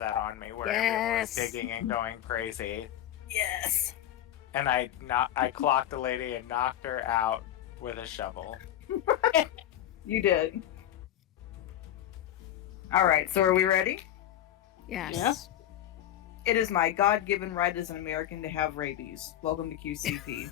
that on me where everyone was digging and going crazy. Yes. And I clocked the lady and knocked her out with a shovel. You did. All right, so are we ready? Yes. Yeah. It is my God-given right as an American to have rabies. Welcome to QCP.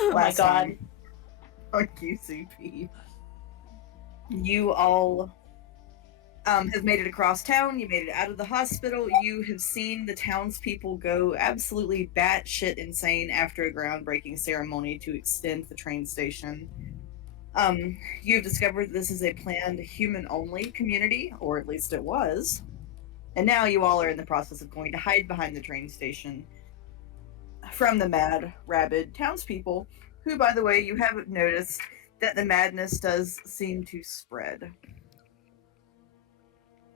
Oh my god. On QCP. You all have made it across town. You made it out of the hospital. You have seen the townspeople go absolutely batshit insane after a groundbreaking ceremony to extend the train station. You've discovered this is a planned human-only community, or at least it was. And now you all are in the process of going to hide behind the train station from the mad, rabid townspeople, who, by the way, you haven't noticed that the madness does seem to spread.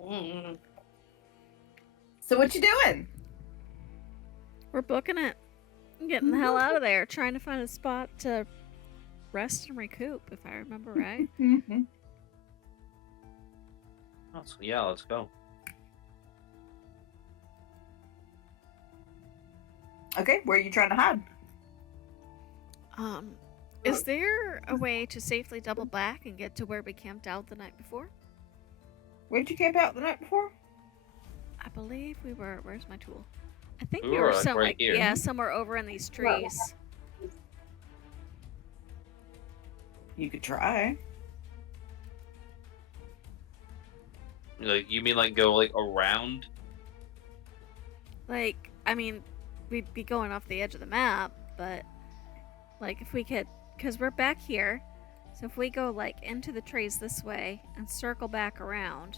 Mm. So what you doing? We're booking it. Getting the hell out of there. Trying to find a spot to rest and recoup, if I remember right. Oh, so yeah, let's go. Okay, where are you trying to hide? Is there a way to safely double back and get to where we camped out the night before? Where did you camp out the night before? I believe we were. Where's my tool? I think We we were, were like, somewhere. right here. Yeah, somewhere over in these trees. You could try. Like, you mean like go like around? Like, I mean, we'd be going off the edge of the map, but like if we could, because we're back here, so if we go like into the trees this way and circle back around.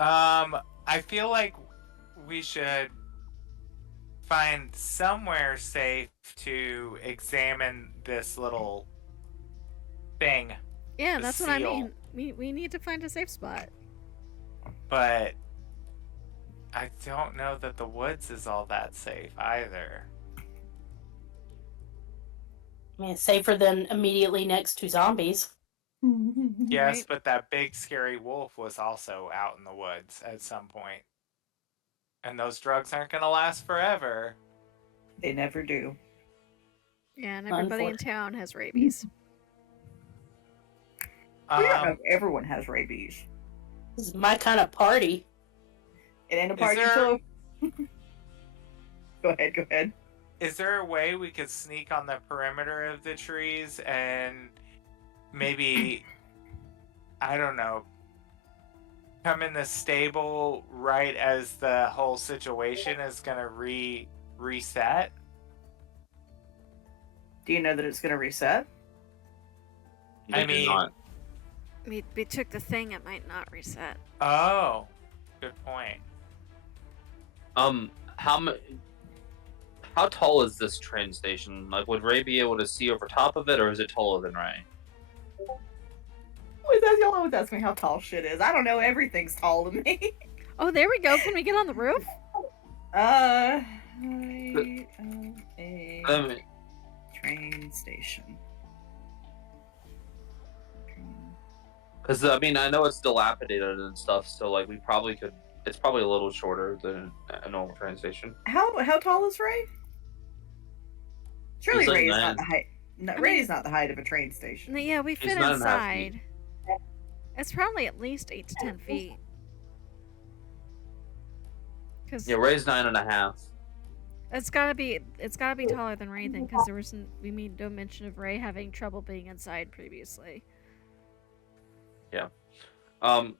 I feel like we should find somewhere safe to examine this little thing. Yeah, The that's what I seal. mean. We need to find a safe spot. But I don't know that the woods is all that safe either. I mean, it's safer than immediately next to zombies. Yes, Right. but that big scary wolf was also out in the woods at some point. And those drugs aren't going to last forever. They never do. Yeah, and everybody in town has rabies. We don't know if everyone has rabies. This is my kind of party. It ain't a Is party there- until... Go ahead. Is there a way we could sneak on the perimeter of the trees and maybe, I don't know, come in the stable right as the whole situation is going to reset? Do you know that it's going to reset? I They do mean- not. We took the thing, it might not reset. Oh, good point. How tall is this train station? Like, would Ray be able to see over top of it, or is it taller than Ray? Wait, that's y'all always ask me how tall shit is. I don't know. Everything's tall to me. Oh, there we go. Can we get on the roof? Height of a I mean, train station. because I mean, I know it's dilapidated and stuff, so like we probably could. It's probably a little shorter than a normal train station. How tall is Ray? Surely He's like Ray is 9. not the height. No, I Ray mean- is not the height of a train station. Yeah, we He's fit 9.5 inside. feet. It's probably at least 8 to 10 feet. Because Yeah, Ray's 9.5. it's gotta be taller than Ray then, because we made no mention of Ray having trouble being inside previously.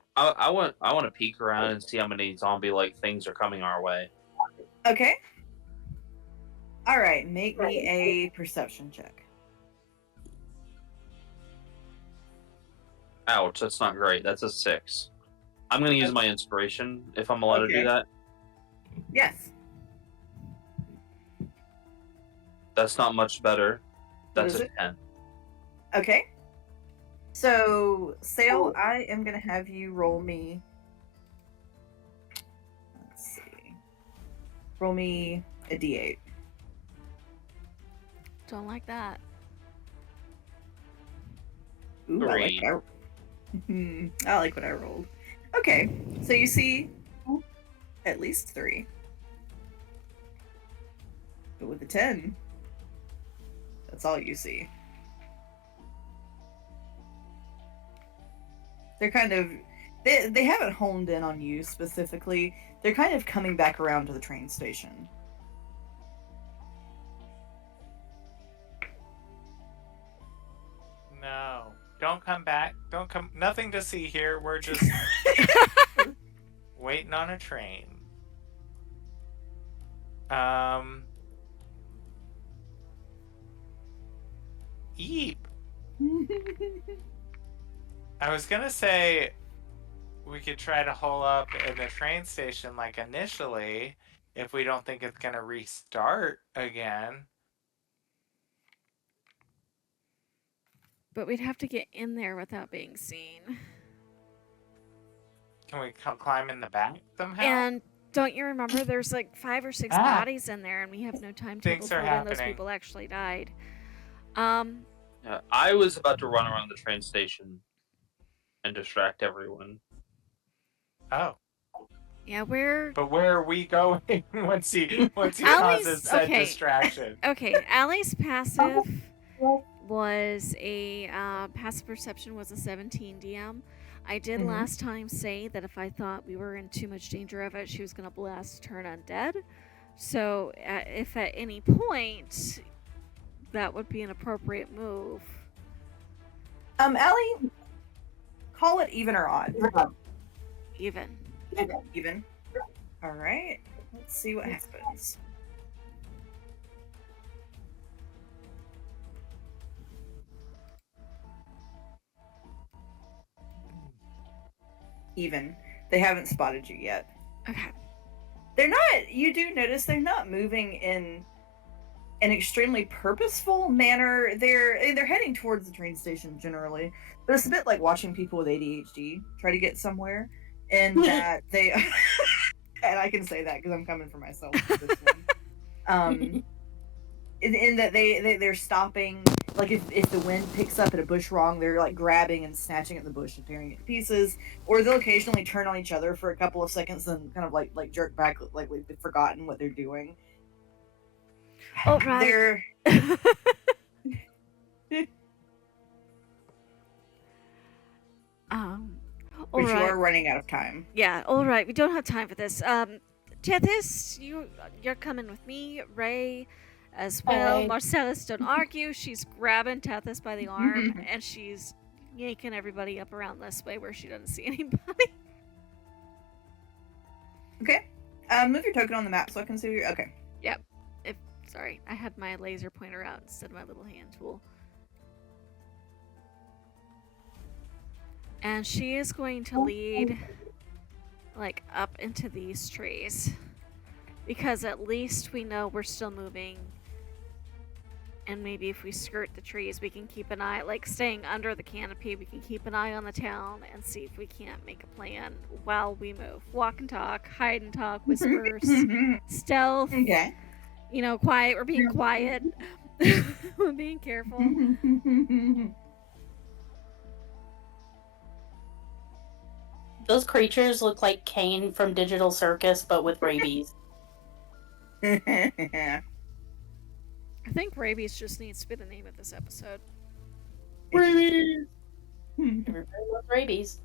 I want to peek around and see how many zombie like things are coming our way. Okay. All right, make me a perception check. Ouch, that's not great. That's a 6. I'm gonna use my inspiration if I'm allowed to Okay. do that. Yes. That's not much better. That's is a it? 10. Okay. So, Sale, I am gonna have you roll me. Let's see. Roll me a d8. Don't like that. Ooh, I like 3. I like what I rolled. Okay, so you see at least 3. But with a 10, that's all you see. They're kind of they haven't honed in on you specifically. They're kind of coming back around to the train station. No. Don't come back. Don't come. Nothing to see here. We're just waiting on a train. Eep. I was gonna say we could try to hole up in the train station like initially if we don't think it's gonna restart again. But we'd have to get in there without being seen. Can we climb in the back somehow? And don't you remember there's like 5 or 6 Ah. bodies in there and we have no timetable Things for are when those happening. people actually died. Yeah, I was about to run around the train station and distract everyone. Oh, Yeah, we're but where are we going once he Allie's- causes said okay. distraction? okay. Allie's passive was a passive perception was a 17 DM. I did Mhm. last time say that if I thought we were in too much danger of it, she was gonna blast turn undead. So if at any point that would be an appropriate move. Allie, call it even or odd. Even. Even. All right. Let's see what happens. Even. They haven't spotted you yet. Okay. They're not. You do notice they're not moving in an extremely purposeful manner. They're heading towards the train station generally, but it's a bit like watching people with ADHD try to get somewhere, and that they. And I can say that because I'm coming for myself with this one. In that they're stopping. Like if the wind picks up at a bush wrong, they're like grabbing and snatching at the bush and tearing it to pieces. Or they'll occasionally turn on each other for a couple of seconds and kind of like jerk back, like they've forgotten what they're doing. All right. They're all but you right. are running out of time. Yeah, all right. We don't have time for this. Tethys, you're coming with me. Ray, as well. Alright. Marcellus, don't argue. She's grabbing Tethys by the arm and she's yanking everybody up around this way where she doesn't see anybody. Okay. Move your token on the map so I can see your. Okay. Sorry, I had my laser pointer out instead of my little hand tool. And she is going to lead, like, up into these trees. Because at least we know we're still moving. And maybe if we skirt the trees, we can keep an eye, like staying under the canopy, we can keep an eye on the town and see if we can't make a plan while we move. Walk and talk, hide and talk, whispers, stealth, Okay. you know, quiet. We're being quiet. We're being careful. Those creatures look like Kane from Digital Circus, but with rabies. I think rabies just needs to be the name of this episode. Rabies! Everybody loves rabies.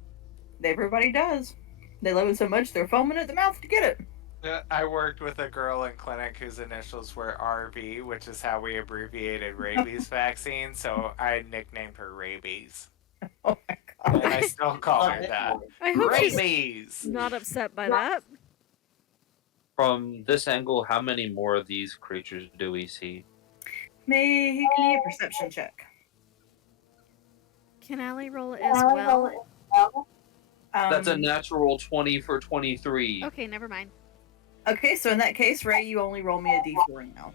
Everybody does. They love it so much they're foaming at the mouth to get it. I worked with a girl in clinic whose initials were RV, which is how we abbreviated rabies vaccine, so I nicknamed her Rabies. Oh my god. And I still call her that. I hope she's Rabies! not upset by that. From this angle, how many more of these creatures do we see? Make me a perception check. Can Allie roll it as well? That's a natural 20 for 23. Okay, never mind. Okay, so in that case, Ray, you only roll me a d4 now.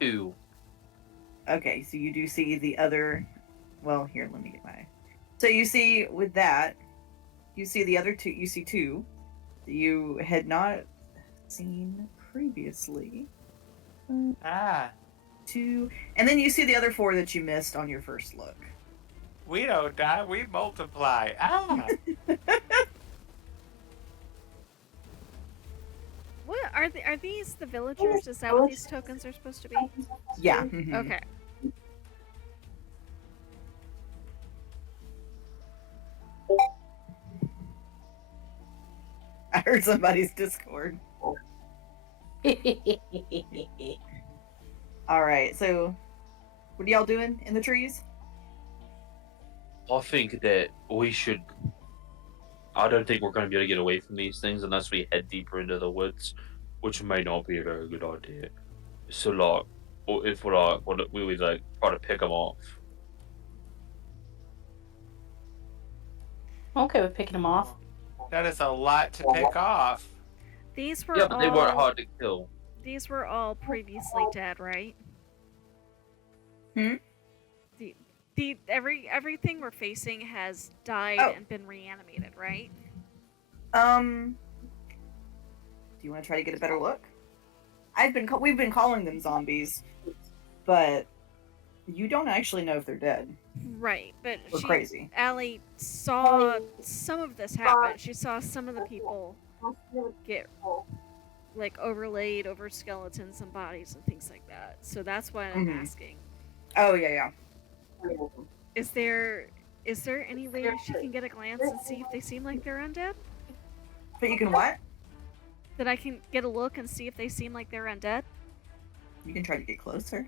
Two. Okay, so you do see the other. Well, here, let me get my. So you see with that, you see the other two. You see two that you had not seen previously. Ah, Two, and then you see the other four that you missed on your first look. we don't die, we multiply. Ah! What are these the villagers? Is that what these tokens are supposed to be? Yeah. mhm. Okay. I heard somebody's Discord. All right, so what are y'all doing in the trees? I think that we should. I don't think we're going to be able to get away from these things unless we head deeper into the woods, which may not be a very good idea. So, like, if we would like try to pick them off. Okay, we're picking them off. That is a lot to pick off. These were Yeah, but they weren't all hard to kill. these were all previously dead, right? Hmm? The everything we're facing has died Oh. and been reanimated, right? Do you want to try to get a better look? We've been calling them zombies, but you don't actually know if they're dead Right, but or crazy. Allie saw some of this happen. She saw some of the people get like overlaid over skeletons and bodies and things like that. So that's why I'm Mhm. asking. Oh yeah. Is there any way she can get a glance and see if they seem like they're undead? But you can what? That I can get a look and see if they seem like they're undead? You can try to get closer.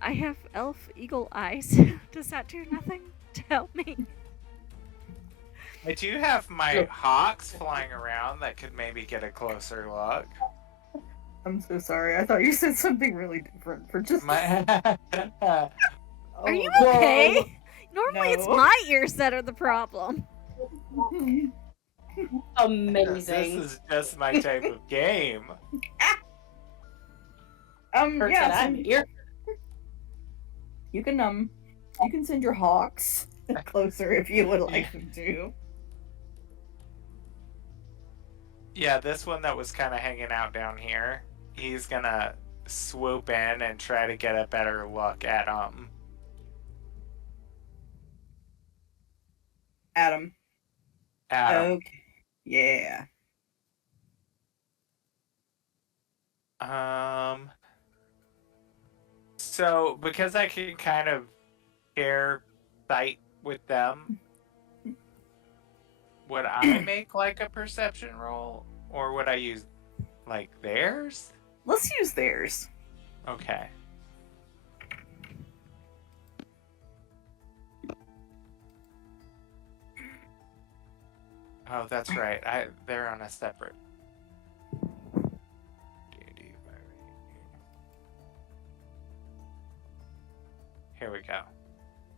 I have elf eagle eyes. Does that do nothing to help me? I do have my hawks flying around that could maybe get a closer look. I'm so sorry. I thought you said something really different for just. My... Are you Oh, okay? Normally it's No. my ears that are the problem. This Amazing. is just my type of game. Hurts Yeah. that So I'm here. you can send your hawks closer if you would like them to. Yeah, this one that was kind of hanging out down here, he's gonna swoop in and try to get a better look at Adam. Adam. Okay. Yeah. So because I can kind of share sight with them, would I make like a perception roll, or would I use like theirs? Let's use theirs. Okay. Oh, that's right. They're on a separate. Here we go.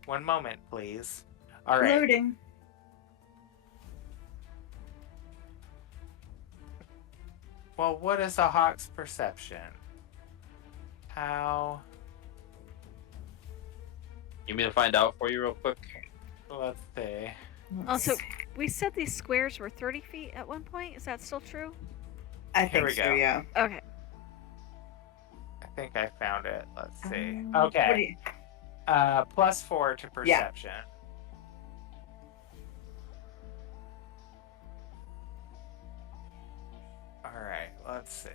One moment, please. All right. Loading. Well, what is a hawk's perception? How? You mean to find out for you real quick? Let's see. Also, we said these squares were 30 feet at one point. Is that still true? I Here think we so, go. yeah. Okay. I think I found it. Let's see. What do Okay. you- +4 to perception. All right. Let's see.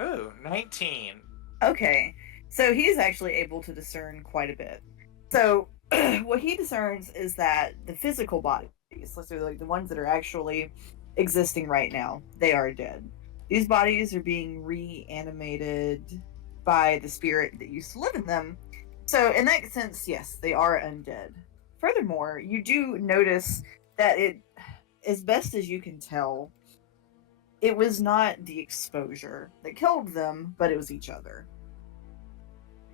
Ooh, 19. Okay, so he's actually able to discern quite a bit. So what he discerns is that the physical bodies, let's say like the ones that are actually existing right now, they are dead. These bodies are being reanimated by the spirit that used to live in them. So in that sense, yes, they are undead. Furthermore, you do notice that it, as best as you can tell, it was not the exposure that killed them, but it was each other.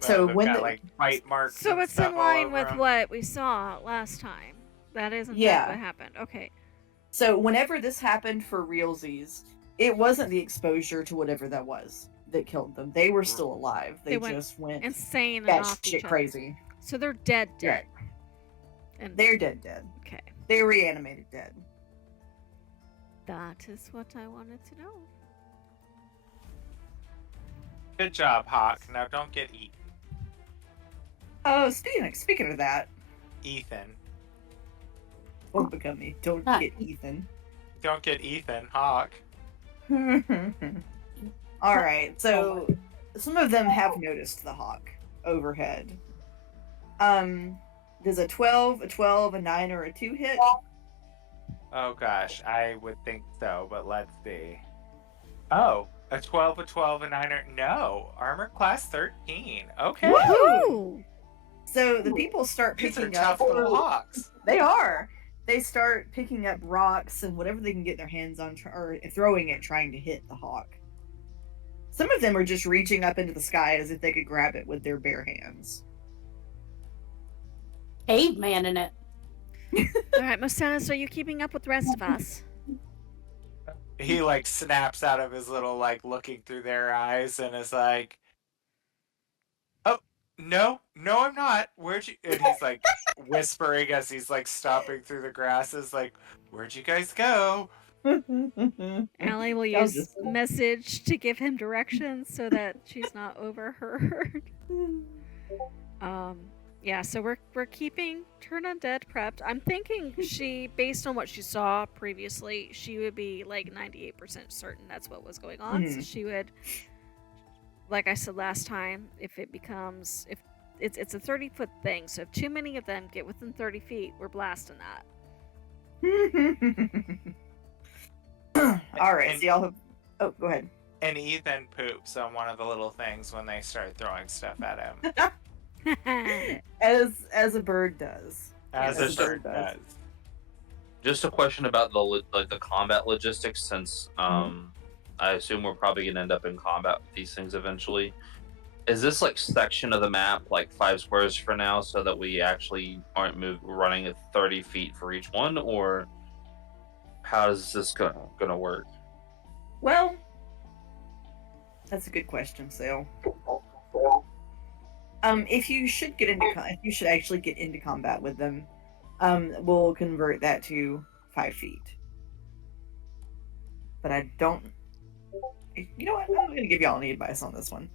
So they've when got, the- like bite marks. So and it's stuff in all line over with 'em. what we saw last time. That isn't Yeah. what happened. Okay. So whenever this happened for realsies, it wasn't the exposure to whatever that was that killed them. They were still alive. They went just went Insane and that off shit each other. crazy. So they're dead. Right. And They're dead. okay. They're reanimated dead. That is what I wanted to know. Good job, Hawk. Now don't get eaten. Oh, speaking of that, Ethan. won't become me. Don't Ah. get Ethan. Don't get Ethan, Hawk. All right, so some of them have noticed the hawk overhead. Does a 12, a 9, or a 2 hit? Oh gosh, I would think so, but let's see. Oh, a 12, a 9, or no. Armor class 13. Okay. Woohoo! So the people start These are picking tough up. little hawks. They are. They start picking up rocks and whatever they can get their hands on, or throwing it, trying to hit the hawk. Some of them are just reaching up into the sky as if they could grab it with their bare hands. Caveman in it. All right, Mosanis, are you keeping up with the rest of us? He like snaps out of his little like looking through their eyes and is like, "Oh, no, I'm not. Where'd you?" And he's like whispering as he's like stomping through the grasses, like, "Where'd you guys go?" Allie will That was use just- message to give him directions so that she's not overheard. Yeah, so we're keeping Turn Undead prepped. I'm thinking she, based on what she saw previously, she would be like 98% certain that's what was going on. So she would, like I said last time, if it's a 30-foot thing, so if too many of them get within 30 feet, we're blasting All right, And- so y'all have. Oh, go ahead. And Ethan poops on one of the little things when they start throwing stuff at him, that. As a bird does. as Yes, a it bird does. does. Just a question about the combat logistics, since I assume we're probably gonna end up in combat with these things eventually. Is this like section of the map like 5 squares for now, so that we actually aren't running at 30 feet for each one, or how is this gonna work? Well, that's a good question, Sale. If you should get into, if you should actually get into combat with them, we'll convert that to 5 feet. But I don't. You know what? I'm gonna give y'all any advice on this one.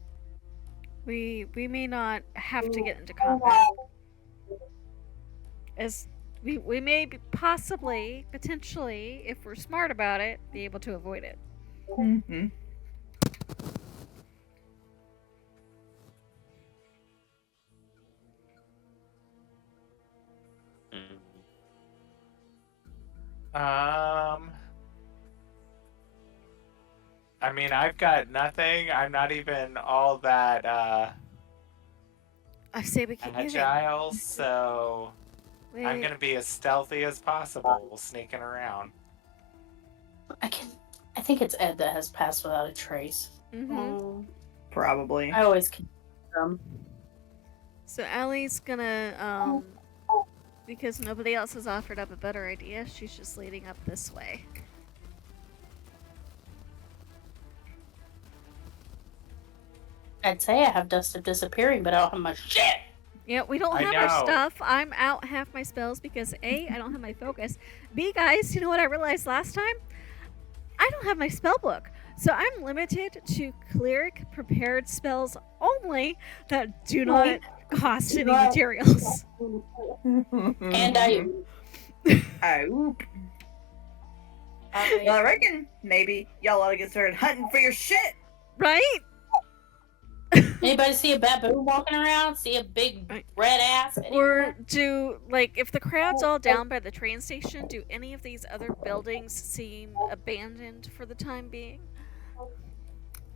We may not have to get into combat. As we may possibly, potentially, if we're smart about it, be able to avoid it. Mm-hmm. I mean, I've got nothing. I'm not even all that I say we keep moving. agile, so I'm Wait. gonna be as stealthy as possible, sneaking around. I think it's Ed that has passed without a trace. Mm-hmm. Probably. I always confuse them. So Allie's gonna, because nobody else has offered up a better idea, she's just leading up this way. I'd say I have Dust of Disappearing, but I don't have much shit. Yeah, we don't I have our know. stuff. I'm out half my spells because A, I don't have my focus. B, guys, you know what I realized last time? I don't have my spell book. So I'm limited to cleric prepared spells only that do not cost any materials. And I. Oh. Well, I reckon maybe y'all ought to get started hunting for your shit. Right? Anybody see a baboon walking around? See a big red ass? Or do, like, if the crowd's all down by the train station, do any of these other buildings seem abandoned for the time being?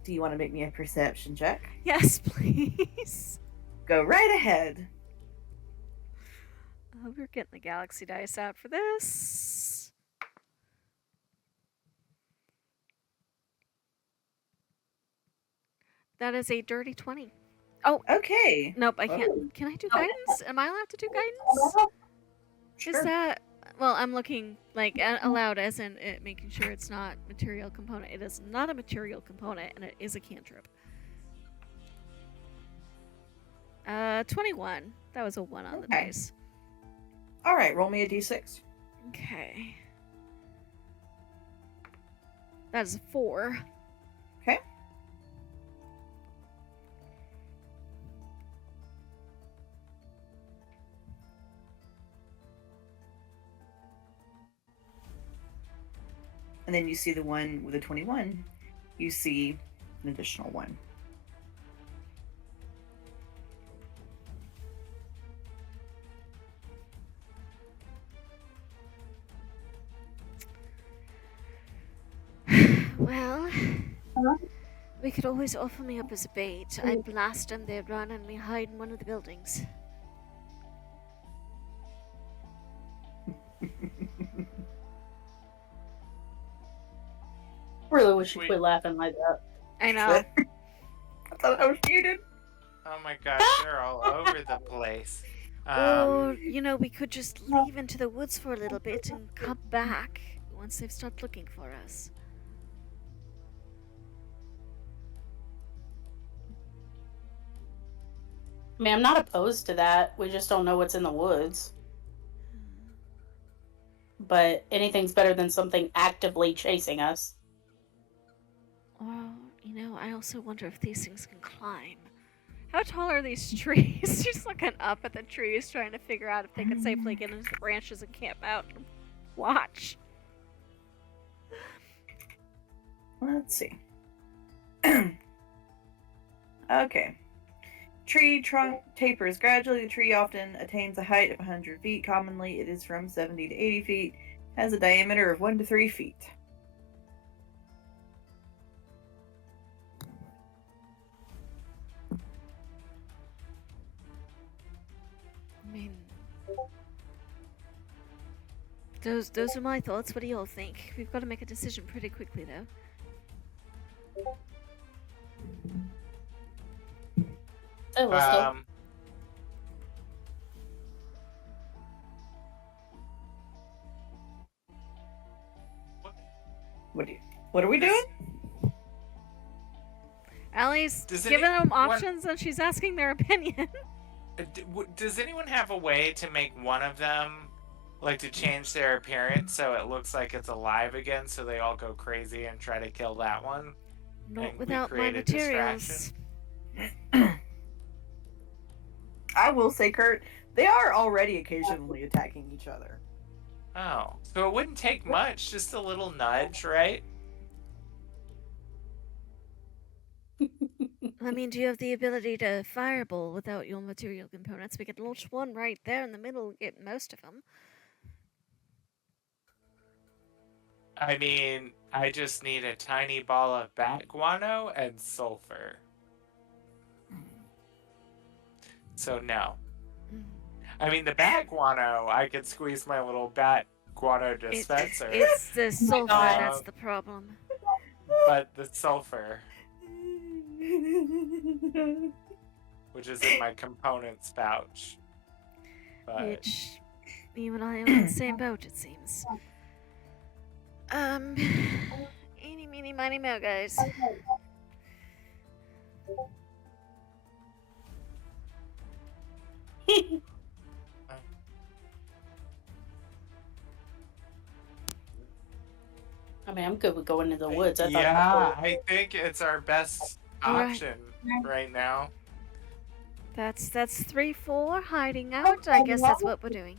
Do you want to make me a perception check? Yes, please. Go right ahead. We're getting the galaxy dice out for this. That is a dirty 20. Oh, Okay. nope, I can't. Can I do guidance? Am I allowed to do guidance? Sure. Is that... Well, I'm looking, like, aloud as in it, making sure it's not material component. It is not a material component, and it is a cantrip. 21. That was a 1 on the Okay. dice. All right, roll me a d6. Okay. That is a 4. Okay. And then you see the one with a 21. You see an additional one. Well, we could always offer me up as a bait. I blast them, they run, and we hide in one of the buildings. Really wish you quit laughing like that. I know. I thought I was muted. Oh my gosh, they're all over the place. Or, you know, we could just leave into the woods for a little bit and come back once they've started looking for us. I mean, I'm not opposed to that. We just don't know what's in the woods. But anything's better than something actively chasing us. Well, you know, I also wonder if these things can climb. How tall are these trees? Just looking up at the trees, trying to figure out if they could safely get into the branches and camp out and watch. Let's see. Okay. Tree trunk tapers gradually. The tree often attains a height of 100 feet. Commonly, it is from 70 to 80 feet. Has a diameter of 1 to 3 feet. I mean, those are my thoughts. What do y'all think? We've got to make a decision pretty quickly, though. Hey, let's go. What are we doing? Allie's Does giving them anyone- options and she's asking their opinion. Does anyone have a way to make one of them, like, to change their appearance so it looks like it's alive again, so they all go crazy and try to kill that one? Not And we without my create a materials. I will say, Kurt, they are already occasionally attacking each other. Oh, so it wouldn't take much, just a little nudge, right? I mean, do you have the ability to fireball without your material components? We could launch one right there in the middle and get most of them. I mean, I just need a tiny ball of bat guano and sulfur. So no. I mean, the bat guano, I could squeeze my little bat guano dispenser, It's the sulfur God. that's the problem. but the sulfur, which is in my components pouch. But Which, you and I are in the same boat, it seems. Eeny, meeny, miny, moe, guys. I mean, I'm good with going to the woods. I thought yeah, I think it's our best Alright. option right now. That's 3-4 hiding out. I guess that's what we're doing.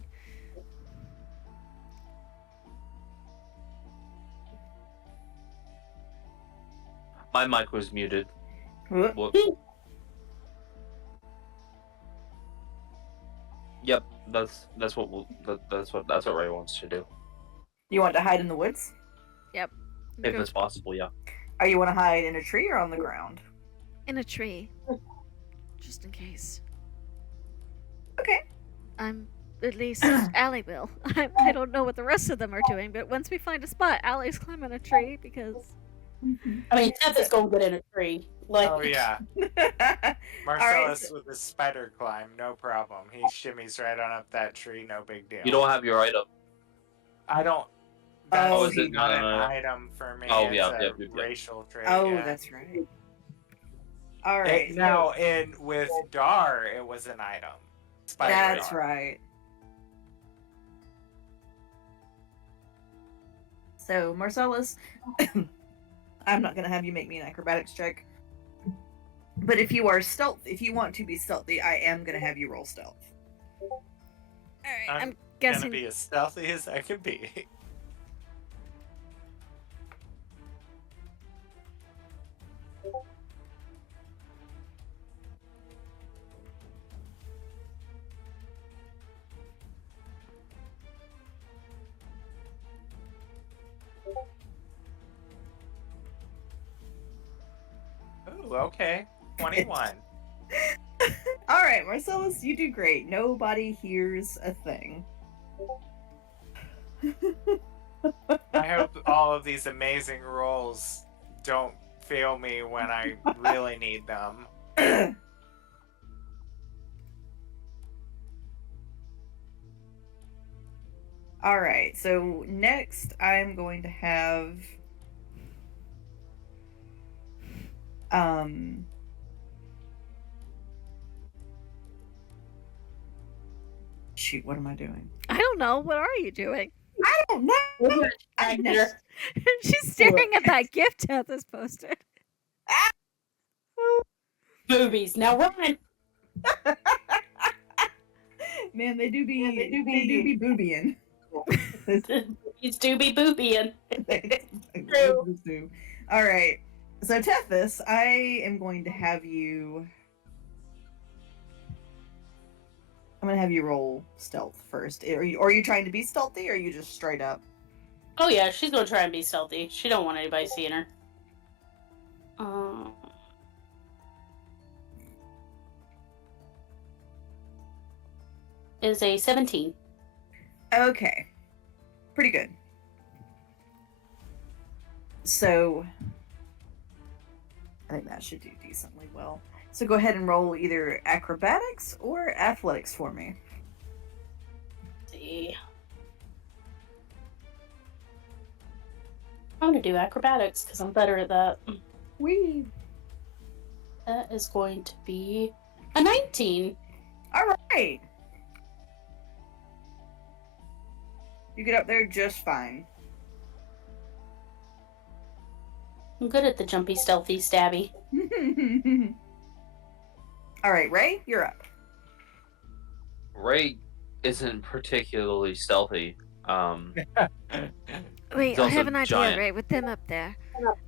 My mic was muted. Whoop. Whoop. Yep, that's what Ray wants to do. You want to hide in the woods? If Go it's possible, yeah. Or you want to hide in a tree or on the ground? in a tree. Just in case. Okay. I'm at least Allie will. I don't know what the rest of them are doing, but once we find a spot, Allie's climbing a tree because I mean, Teth is going to get in a tree. Like, Oh yeah, Marcellus with his spider climb, no problem. He shimmies right on up that tree, no big deal. You don't have your item. I don't. That's Oh, is it? not No, an no, no. item for me. Oh, it's yeah, a yeah, yeah. racial trait. Oh, yeah. that's right. All right. Now, with Dar, it was an item. Spider That's Dar. right. So, Marcellus, I'm not going to have you make me an acrobatics check. But if you want to be stealthy, I am going to have you roll stealth. Alright, I'm I'm Gonna guessing be as stealthy as I can be. Ooh, okay. 21. All right, Marcellus, you do great. Nobody hears a thing. I hope all of these amazing rolls don't fail me when I really need them. All right, so next I'm going to have shoot, what am I doing? I don't know. What are you doing? I don't know. I know. She's staring at that gift Teth has posted. boobies. Now run. Man, they do be boobieing. Boobies do be boobieing. True. All right. So Tethys, I am going to have you. I'm gonna have you roll stealth first. Are you trying to be stealthy, or are you just straight up? Oh yeah, she's gonna try and be stealthy. She don't want anybody seeing her. Is a 17. Okay. Pretty good. So I think that should do decently well. So go ahead and roll either acrobatics or athletics for me. Let's see. I'm gonna do acrobatics because I'm better at that. Wee. That is going to be a 19. All right. You get up there just fine. I'm good at the jumpy, stealthy, stabby. All right, Ray, you're up. Ray isn't particularly stealthy. Wait, He's I also have an idea, giant. right? With them up there,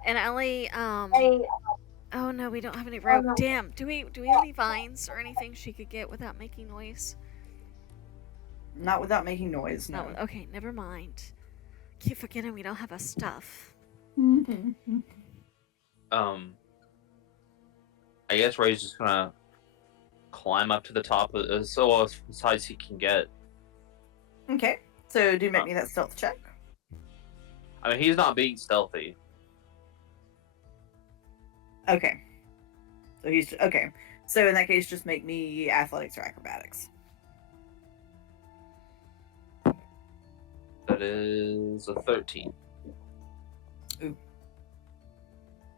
and Ellie. Oh no, we don't have any rope. Damn. Do we have any vines or anything she could get without making noise? Not without making noise, no. No. Okay, never mind. Keep forgetting we don't have our stuff. I guess Ray's just gonna climb up to the top so as high as he can get. Okay. So do make me that stealth check. I mean, he's not being stealthy. Okay. So he's okay. So in that case, just make me athletics or acrobatics. That is a 13.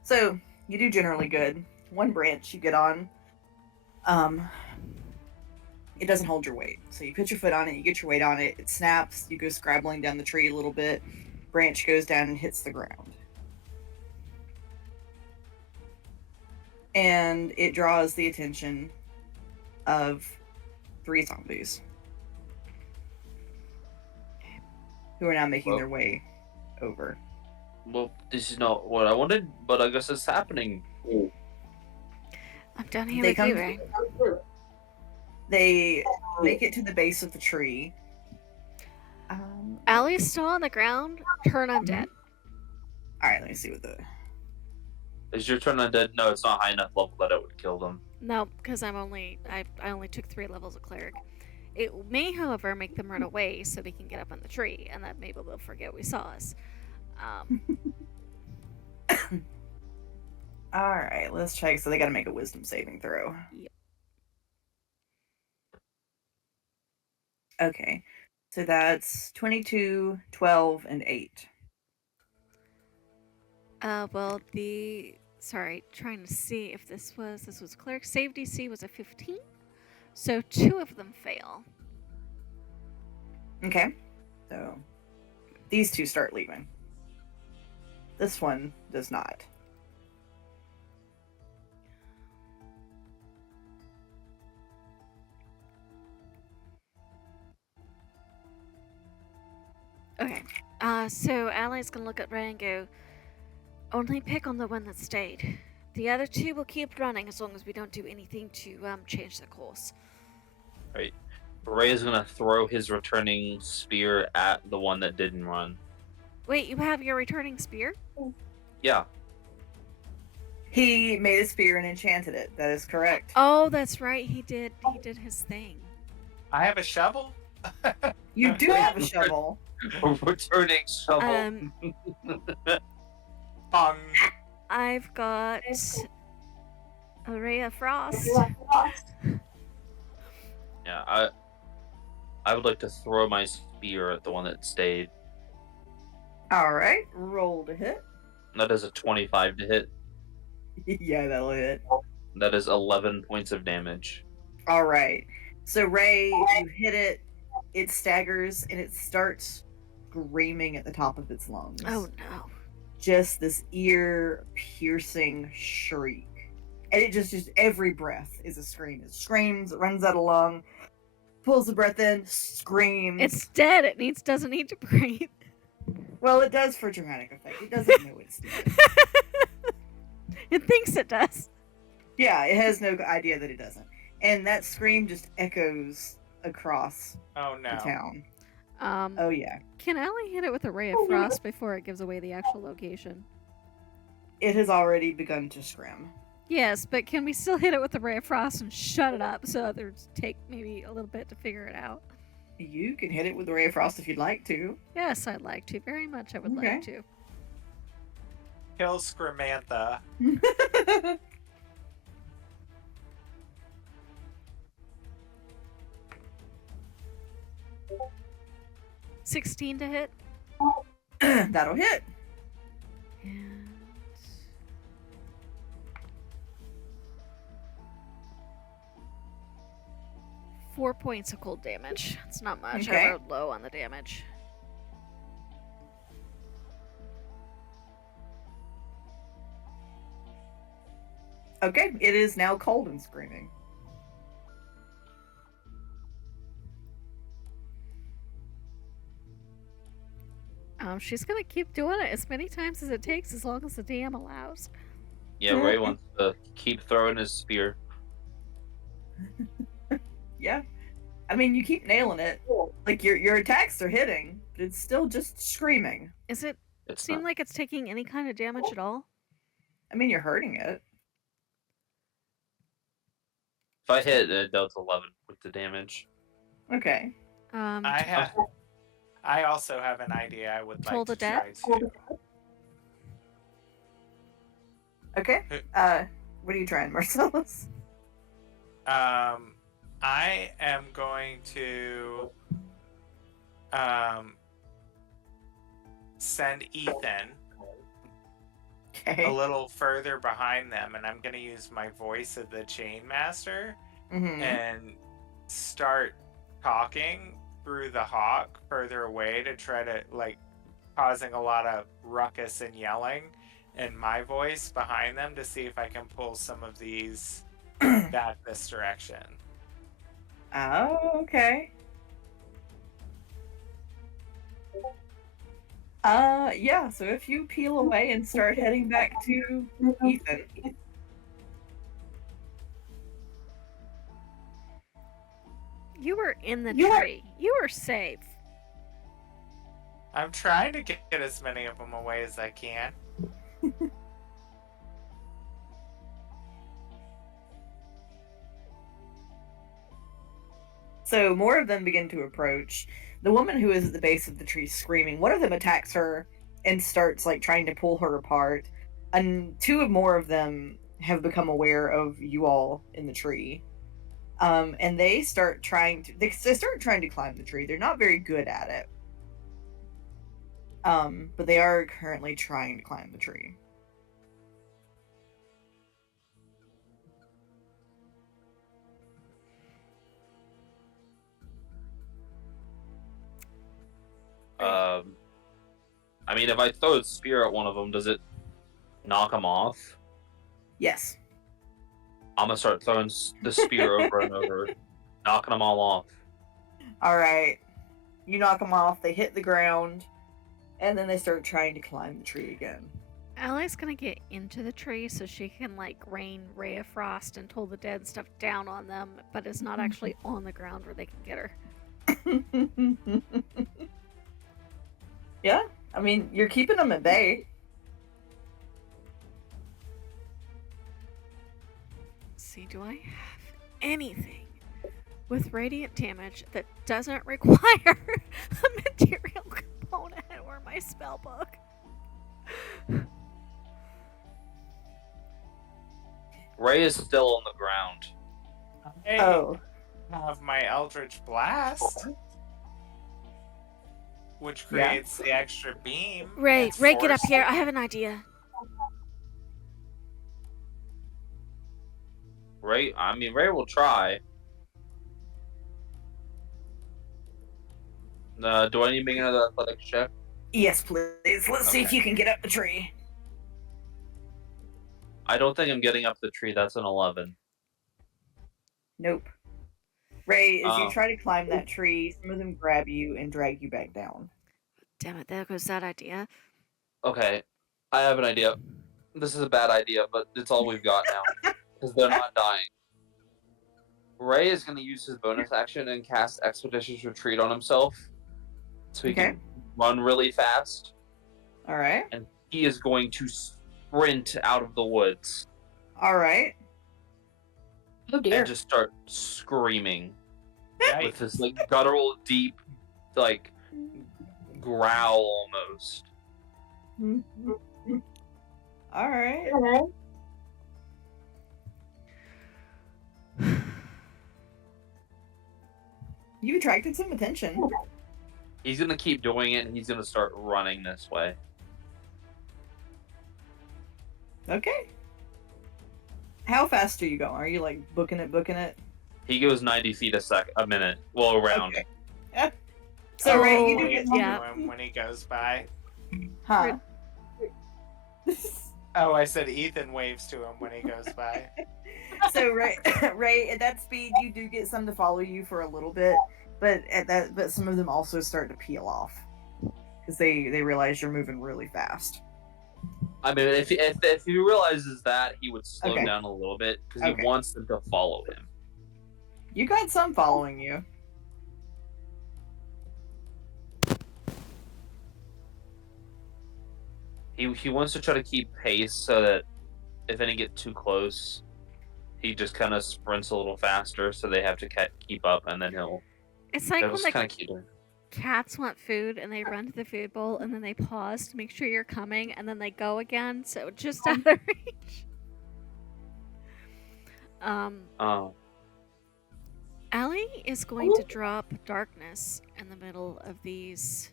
So you do generally good. One branch you get on, it doesn't hold your weight. So you put your foot on it, you get your weight on it, it snaps, you go scrabbling down the tree a little bit, branch goes down and hits the ground. And it draws the attention of 3 zombies who are now making their way over. Well, this is not what I wanted, but I guess it's happening. I'm done here They with come you, Ray. They make it to the base of the tree. Allie's still on the ground. Turn undead. All right, let me see what the. Is your turn undead? No, it's not high enough level that it would kill them. No, because I only took 3 levels of cleric. It may, however, make them run away so they can get up on the tree, and that maybe they'll forget we saw us. All right, let's check. So they got to make a wisdom saving throw. Yep. Okay, so that's 22, 12, and 8. Well, sorry, trying to see if this was cleric. Save DC was a 15, so 2 of them fail. Okay, so these 2 start leaving. This one does not. Okay, so Allie's gonna look at Ray and go, only pick on the one that stayed. The other 2 will keep running as long as we don't do anything to change the course. Right. Ray is gonna throw his returning spear at the one that didn't run. Wait, you have your returning spear? Yeah. He made a spear and enchanted it. That is correct. Oh, that's right. He did his thing. I have a shovel. You do have a shovel. Returning shovel. Bong. I've got a ray of frost. Yeah, I would like to throw my spear at the one that stayed. All right, roll to hit. That is a 25 to hit. Yeah, that'll hit. That is 11 points of damage. All right. So Ray, you hit it. It staggers and it starts screaming at the top of its lungs. Oh no! Just this ear-piercing shriek, and it just every breath is a scream. It screams. It runs out a lung, pulls the breath in, screams. It's dead. It doesn't need to breathe. Well, it does for dramatic effect. It doesn't know it's dead. It thinks it does. Yeah, it has no idea that it doesn't. And that scream just echoes across Oh no. the town. Oh yeah. Can Allie hit it with a ray of frost before it gives away the actual location? It has already begun to scrim. Yes, but can we still hit it with a ray of frost and shut it up so others take maybe a little bit to figure it out? You can hit it with the ray of frost if you'd like to. Yes, I'd like to. Very much I would Okay. like to. Kill Scrimantha. 16 to hit. That'll hit. And 4 points of cold damage. It's not much. Okay. I rolled low on the damage. Okay, it is now cold and screaming. She's gonna keep doing it as many times as it takes, as long as the DM allows. Yeah, Ray wants to keep throwing his spear. Yeah. I mean, you keep nailing it. Like, your attacks are hitting, but it's still just screaming. Is it It's seem not. like it's taking any kind of damage at all? I mean, you're hurting it. If I hit, it does 11 with the damage. Okay. I also have an idea I would Toll like to the dead? try too. Okay. What are you trying, Marcellus? I am going to send Ethan Okay. a little further behind them, and I'm going to use my voice of the Chain Master Mm-hmm. and start talking through the hawk further away to try to, like, causing a lot of ruckus and yelling in my voice behind them to see if I can pull some of these back this direction. Oh, okay. Yeah, so if you peel away and start heading back to Ethan. You were in the tree. You were safe. I'm trying to get as many of them away as I can. So more of them begin to approach. The woman who is at the base of the tree screaming, one of them attacks her and starts like trying to pull her apart. And two or more of them have become aware of you all in the tree. And they start trying to climb the tree. They're not very good at it. But they are currently trying to climb the tree. I mean, if I throw a spear at one of them, does it knock them off? Yes. I'm gonna start throwing the spear over and over, knocking them all off. All right. You knock them off. They hit the ground, and then they start trying to climb the tree again. Allie's gonna get into the tree so she can like rain ray of frost and toll the dead stuff down on them, but it's not actually on the ground where they can get her. Yeah, I mean, you're keeping them at bay. See, do I have anything with radiant damage that doesn't require a material component or my spell book? Ray is still on the ground. I have my Eldritch Blast, which creates the extra beam. Ray, It's get up force. here. I have an idea. Ray will try. Do I need to make another athletics check? Yes, please. Let's see if Okay. you can get up the tree. I don't think I'm getting up the tree. That's an 11. Nope. Ray, as you Oh. try to climb that tree, some of them grab you and drag you back down. Damn it, there goes that idea. Okay, I have an idea. This is a bad idea, but it's all we've got now. Because they're not dying. Ray is going to use his bonus action and cast Expeditious Retreat on himself. So he can run really fast. All right. And he is going to sprint out of the woods. All right. Oh dear. And just start screaming. Yikes. With his like guttural, deep, like, growl almost. All right. You attracted some attention. He's going to keep doing it, and he's going to start running this way. Okay. How fast are you going? Are you like booking it? He goes 90 feet a minute. Well, around. Okay. So Ray, you do Wave get to yeah. him when he goes by. huh? Oh, I said Ethan waves to him when he goes by. So Ray, at that speed, you do get some to follow you for a little bit, but some of them also start to peel off because they realize you're moving really fast. I mean, if he realizes that, he would slow Okay. down a little bit because Okay. he wants them to follow him. You got some following you. He wants to try to keep pace so that if any get too close, he just kind of sprints a little faster, so they have to keep up, and then he'll. It's like That when was the kind of cute. cats want food and they run to the food bowl and then they pause to make sure you're coming and then they go again, so just out of reach. Oh, Allie is going to drop darkness in the middle of these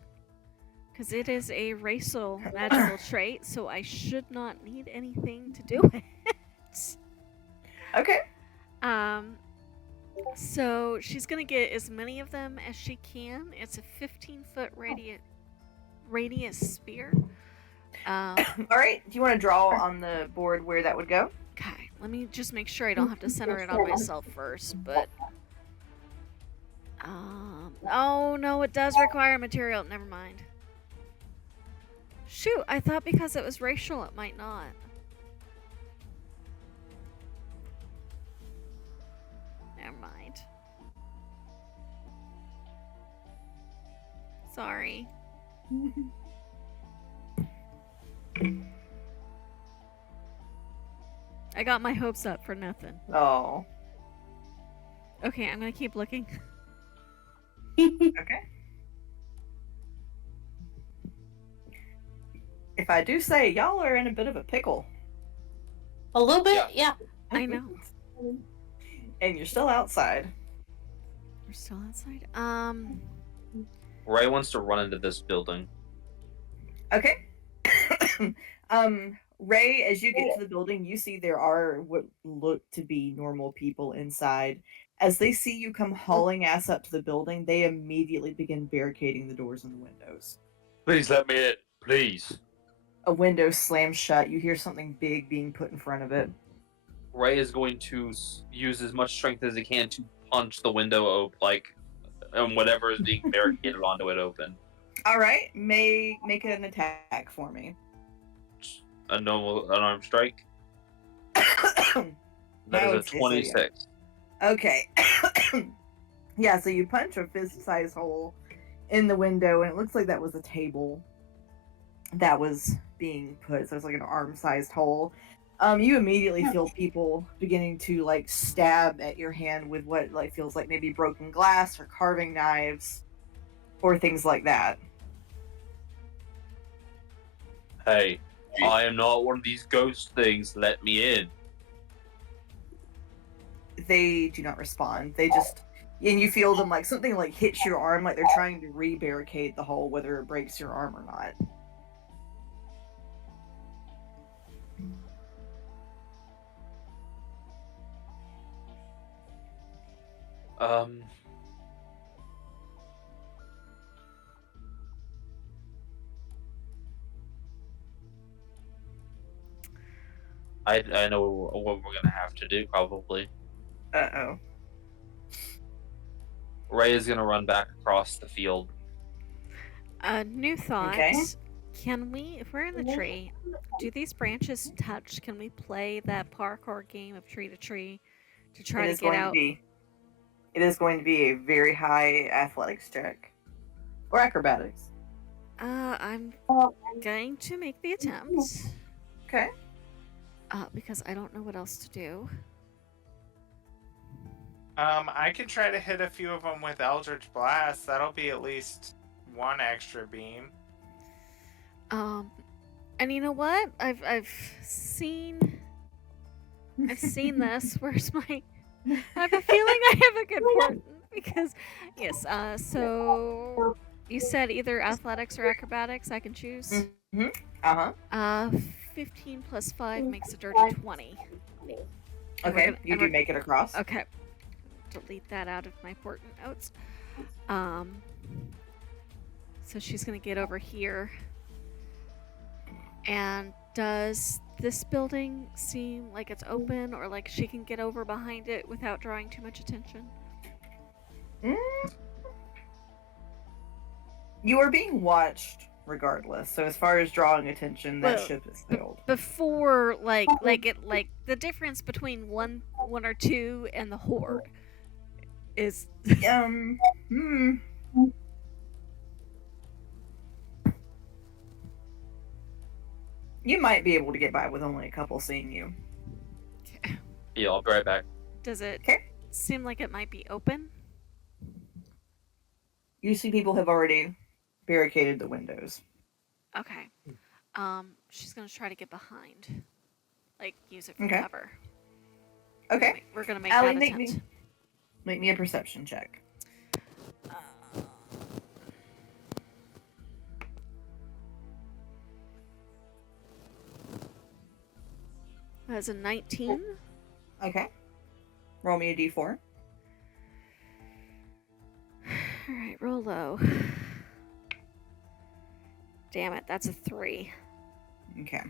because it is a racial magical trait, so I should not need anything to do it. Okay. So she's gonna get as many of them as she can. It's a 15-foot radius spear. All right. Do you want to draw on the board where that would go? Okay, let me just make sure I don't have to center it on myself first, but oh no, it does require material. Never mind. Shoot, I thought because it was racial it might not. Never mind. Sorry. I got my hopes up for nothing. Oh. Okay, I'm gonna keep looking. Okay. If I do say, y'all are in a bit of a pickle. A little bit, yeah. I know. And you're still outside. We're still outside. Ray wants to run into this building. Okay. Ray, as you get to the building, you see there are what look to be normal people inside. As they see you come hauling ass up to the building, they immediately begin barricading the doors and the windows. Please let me in, please. A window slams shut. You hear something big being put in front of it. Ray is going to use as much strength as he can to punch the window open, and whatever is being barricaded onto it open. All right, make an attack for me. A normal unarmed strike. No, That is it's a 26. Okay. Yeah, so you punch a fist-sized hole in the window, and it looks like that was a table that was being put. So it's like an arm-sized hole. You immediately feel people beginning to stab at your hand with what feels like maybe broken glass or carving knives or things like that. Hey, I am not one of these ghost things. Let me in. They do not respond. They just, and you feel them something hits your arm, like they're trying to re-barricade the hole, whether it breaks your arm or not. I know what we're gonna have to do, probably. Uh-oh. Ray is gonna run back across the field. New thought. Okay. Can we, if we're in the tree, do these branches touch? Can we play that parkour game of tree to tree to try to get out? It is going to be a very high athletics check. Or acrobatics. I'm going to make the attempt. Okay. Because I don't know what else to do. I can try to hit a few of them with Eldritch Blast. That'll be at least one extra beam. And you know what? I've seen this. Where's my? I have a feeling I have a good portent because yes. So you said either athletics or acrobatics. I can choose. Mm-hmm. Uh-huh. 15 plus 5 makes a dirty 20. Okay, you do make it across. Okay. Delete that out of my portent notes. So she's gonna get over here. And does this building seem like it's open, or like she can get over behind it without drawing too much attention? You are being watched regardless. So as far as drawing attention, that Well, ship is sailed. Before, like the difference between one or two and the horde is You might be able to get by with only a couple seeing you. Yeah, I'll be right back. Does it Okay. seem like it might be open? You see people have already barricaded the windows. Okay. She's gonna try to get behind. Like, use it for Okay. cover. Okay. We're gonna make Allie, that make attempt. me a perception check. That's a 19. Okay. Roll me a d4. Alright, roll low. Damn it, that's a 3. Okay.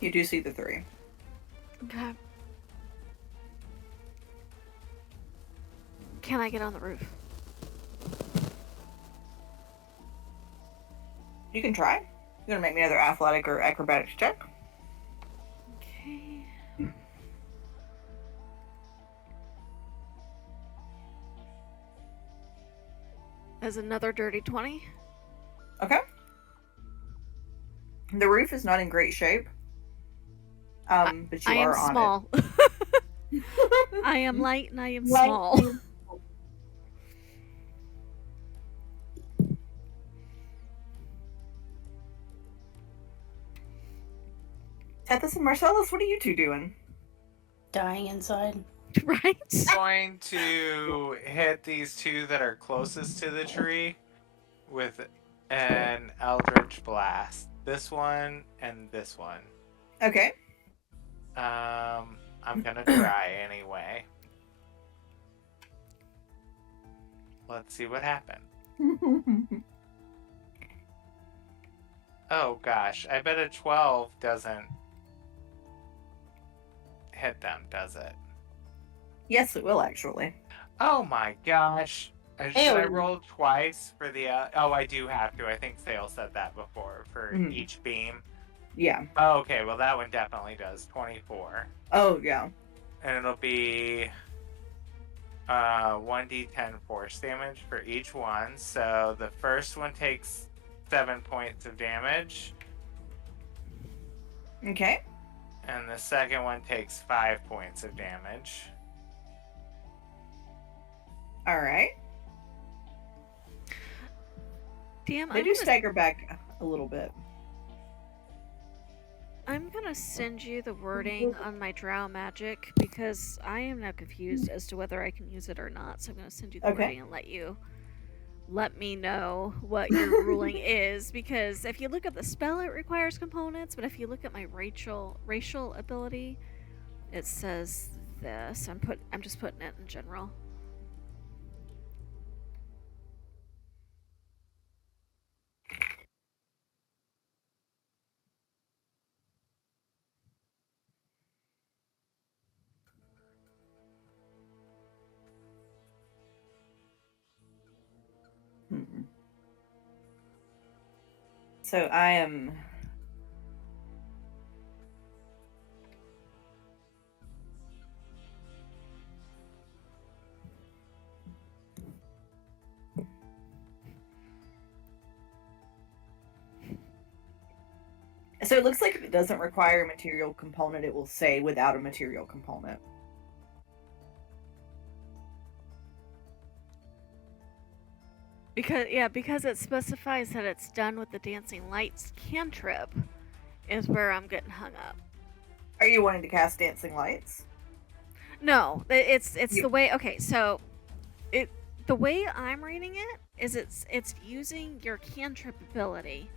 You do see the 3. Okay. Can I get on the roof? You can try. You're gonna make me another athletic or acrobatics check. Okay. As another dirty 20. Okay. The roof is not in great shape. But you I am are on small. it. I am light and I am Light small. and- Tethys and Marcellus, what are you two doing? Dying inside. Right? Going to hit these two that are closest to the tree with an Eldritch Blast. This one and this one. Okay. I'm gonna try anyway. Let's see what happened. Oh gosh, I bet a 12 doesn't hit them, does it? Yes, it will actually. Oh my gosh. Should I Ew. roll twice for the... oh, I do have to. I think Sale said that before for Mhm. each beam. Yeah. Oh, okay, well that one definitely does. 24. Oh, yeah. And it'll be 1d10 force damage for each one. So the first one takes 7 points of damage. Okay. And the second one takes 5 points of damage. All right. Damn, They do stagger back a little bit. I'm gonna send you the wording on my drow magic because I am now confused as to whether I can use it or not. So I'm gonna send you the Okay. wording and let me know what your ruling is, because if you look at the spell, it requires components, but if you look at my racial ability, it says this. I'm just putting it in general. Hmm. So I am. So it looks like if it doesn't require a material component, it will say without a material component. Because it specifies that it's done with the dancing lights cantrip is where I'm getting hung up. Are you wanting to cast dancing lights? No, it's You- the way. Okay, so the way I'm reading it is it's using your cantrip ability,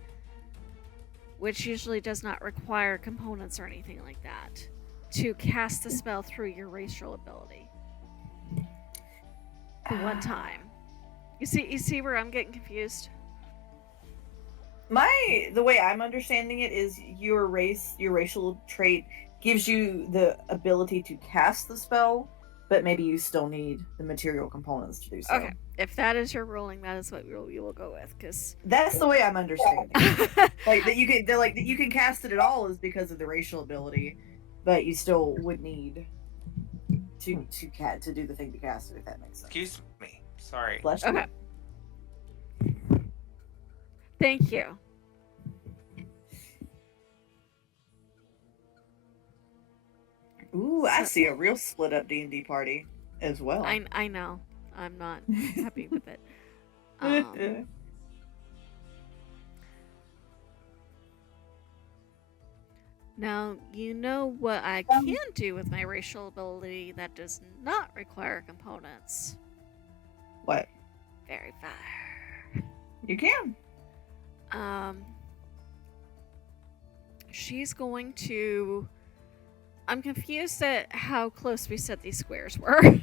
which usually does not require components or anything like that, to cast the spell through your racial ability. The one time. You see where I'm getting confused? The way I'm understanding it is your racial trait gives you the ability to cast the spell but maybe you still need the material components to do so. Okay, if that is your ruling, that is what we will go with. Because That's the way I'm understanding. Like that you can cast it at all is because of the racial ability, but you still would need to do the thing to cast it, if that makes sense. Excuse me. Sorry. Bless you. Okay. Thank you. Ooh, I see a real split up D&D party as well. I know. I'm not happy with it. Now, you know what I can do with my racial ability that does not require components. What? Very fire. You can. She's going to... I'm confused at how close we said these squares were.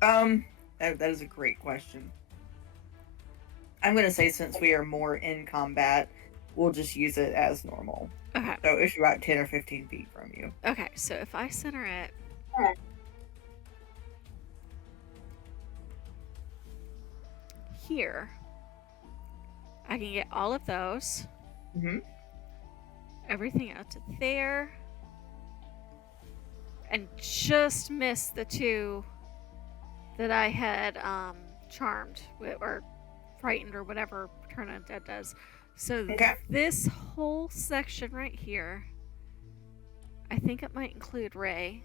That is a great question. I'm gonna say since we are more in combat, we'll just use it as normal. Okay. So it's about 10 or 15 feet from you. Okay, so if I center it... here, I can get all of those. Mm-hmm. Everything out to there. And just miss the two that I had charmed or frightened or whatever Turn Undead does. So Okay. this whole section right here, I think it might include Ray.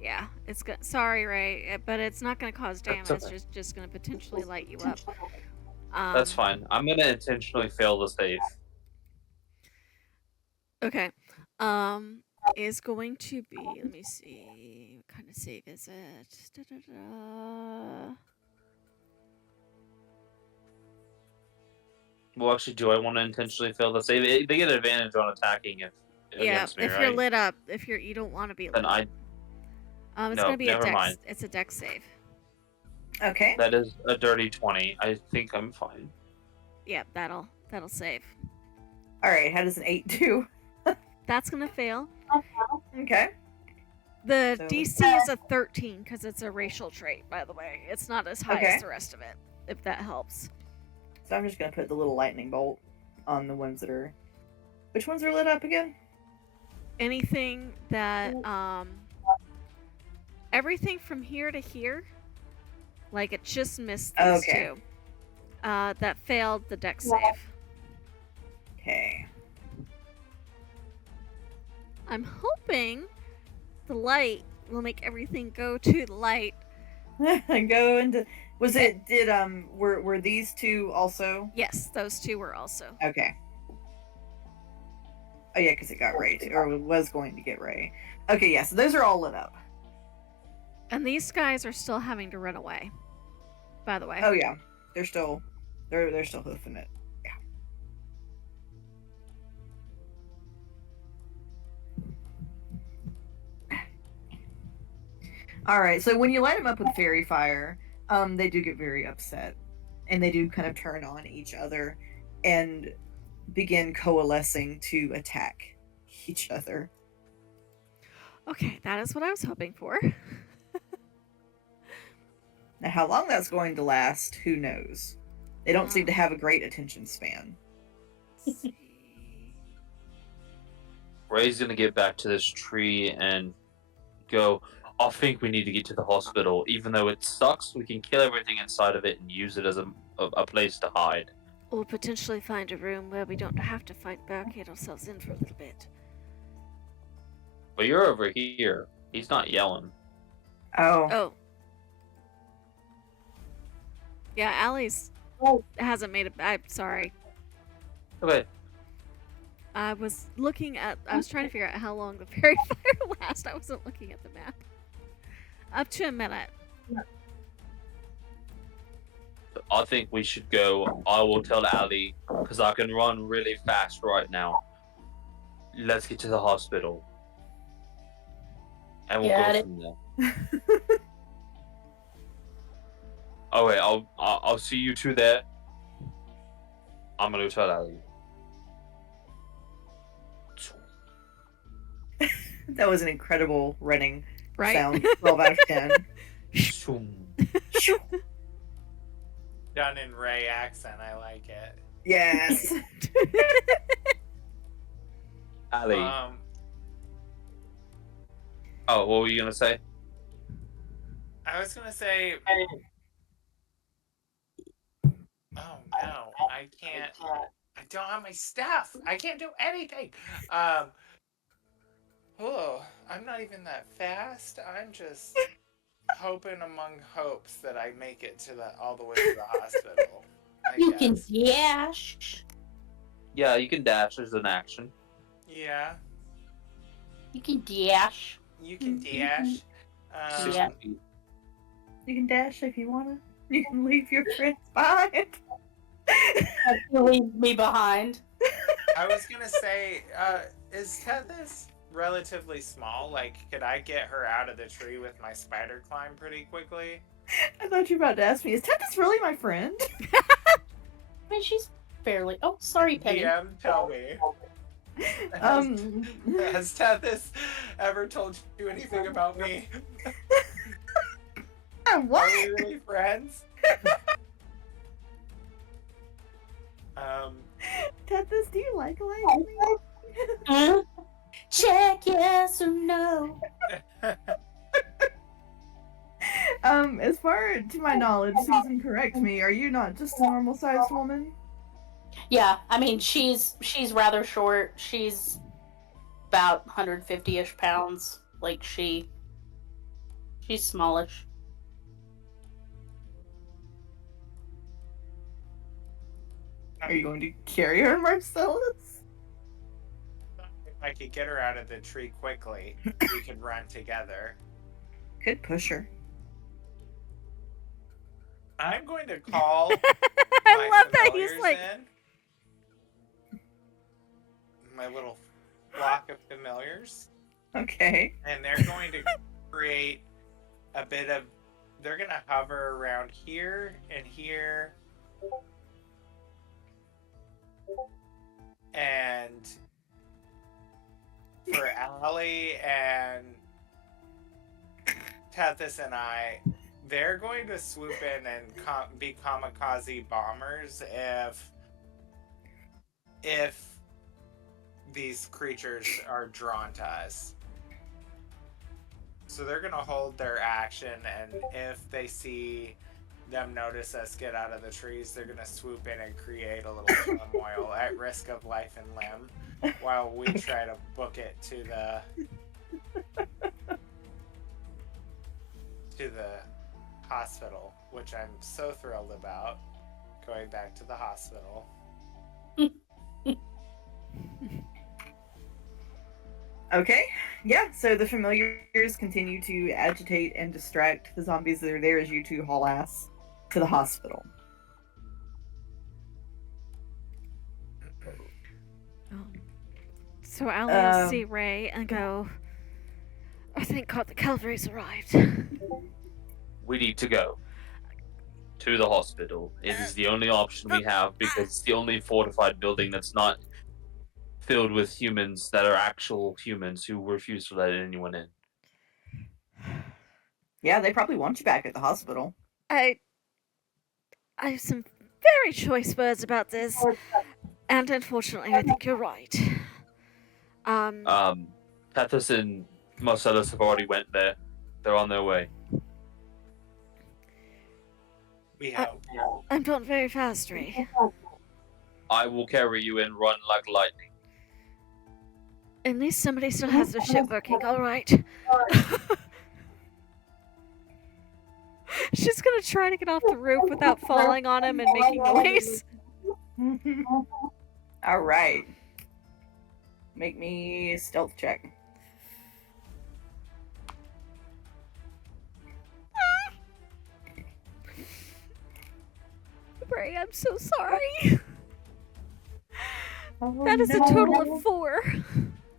Yeah, it's good. Sorry, Ray, but it's not going to cause damage. That's okay. It's just going to potentially light you up. That's fine. I'm gonna intentionally fail the save. Okay. Is going to be, let me see, what kind of save is it? Da-da-da. Well, actually, do I want to intentionally fail the save? They get advantage on attacking Yeah, against me, if right? you're lit up, you don't want to be lit Then up. It's no, gonna be a never dex. mind. It's a dex save. Okay. That is a dirty 20. I think I'm fine. Yeah, that'll save. All right. How does an 8 do? That's gonna fail. Okay. The So- DC is a 13 because it's a racial trait, by the way. It's not as high Okay. as the rest of it, if that helps. So I'm just gonna put the little lightning bolt on the ones that are. Which ones are lit up again? Anything that everything from here to here, like it just missed these Okay. two. That failed the dex save. Okay. I'm hoping the light will make everything go to the light. Go into. Was it? Were these two also? Yes, those two were also. Okay. Oh yeah, because it got Ray too, or was going to get Ray. Okay, yeah. So those are all lit up. And these guys are still having to run away. By the way. Oh yeah, they're still hoofing it. Yeah. All right. So when you light them up with fairy fire, they do get very upset, and they do kind of turn on each other, and begin coalescing to attack each other. Okay, that is what I was hoping for. Now, how long that's going to last, who knows? They don't seem to have a great attention span. Let's see. Ray's gonna get back to this tree and go, I think we need to get to the hospital. Even though it sucks, we can kill everything inside of it and use it as a place to hide. Or potentially find a room where we don't have to barricade ourselves in for a little bit. But you're over here. He's not yelling. Oh. Oh. Yeah, Allie's hasn't made it. I'm sorry. Okay. I was trying to figure out how long the fairy fire lasts. I wasn't looking at the map. Up to a minute. I think we should go. I will tell Ali, because I can run really fast right now. Let's get to the hospital. And we'll Got go it. from there. Oh wait, I'll see you two there. I'm gonna tell Ali. That was an incredible running Right? sound. 12 out of 10. Shoom. Done in Ray accent. I like it. Yes. Ali. Oh, what were you gonna say? I was gonna say. Oh no, I can't. I don't have my stuff. I can't do anything. Oh, I'm not even that fast. I'm just hoping among hopes that I make it to all the way to the hospital. You can dash. Yeah, you can dash as an action. Yeah, You can dash. you can dash. Yeah. You can dash if you wanna. You can leave your friends behind. Leave me behind. I was gonna say, is Tethys relatively small? Like, could I get her out of the tree with my spider climb pretty quickly? I thought you were about to ask me, is Tethys really my friend? I mean, she's barely. Oh, sorry, Penny. DM, tell me. Has Tethys ever told you anything about me? What? Are we really friends? Tethys, do you like me? Check yes or no. As far to my knowledge, Susan, correct me, are you not just a normal sized woman? Yeah, I mean, she's rather short. She's about 150-ish pounds. Like, she's smallish. Are you going to carry her, Marcellus? If I could get her out of the tree quickly, we could run together. Could push her. I'm going to call I my love that he's familiars like, in. My little flock of familiars. Okay. And they're going to create a bit of... They're going to hover around here and here. And for Allie and Tethys and I, they're going to swoop in and be kamikaze bombers if these creatures are drawn to us. So they're going to hold their action, and if they see them notice us get out of the trees, they're going to swoop in and create a little turmoil at risk of life and limb while we try to book it to the hospital, which I'm so thrilled about, going back to the hospital. Okay. Yeah, so the familiars continue to agitate and distract the zombies that are there as you two haul ass to the hospital. So Allie will see Ray and go, "Oh, thank God the cavalry's arrived." We need to go to the hospital. It is the only option we have because it's the only fortified building that's not filled with humans that are actual humans who refuse to let anyone in. Yeah, they probably want you back at the hospital. I have some very choice words about this, and unfortunately, I think you're right. Tethys and Marcellus have already went there. They're on their way. We hope. I'm not very fast, Ray. I will carry you and run like lightning. At least somebody still has their shit working, alright. She's gonna try to get off the roof without falling on him and making noise. Alright. Make me a stealth check. Ray, I'm so sorry. Oh, That is a total of 4.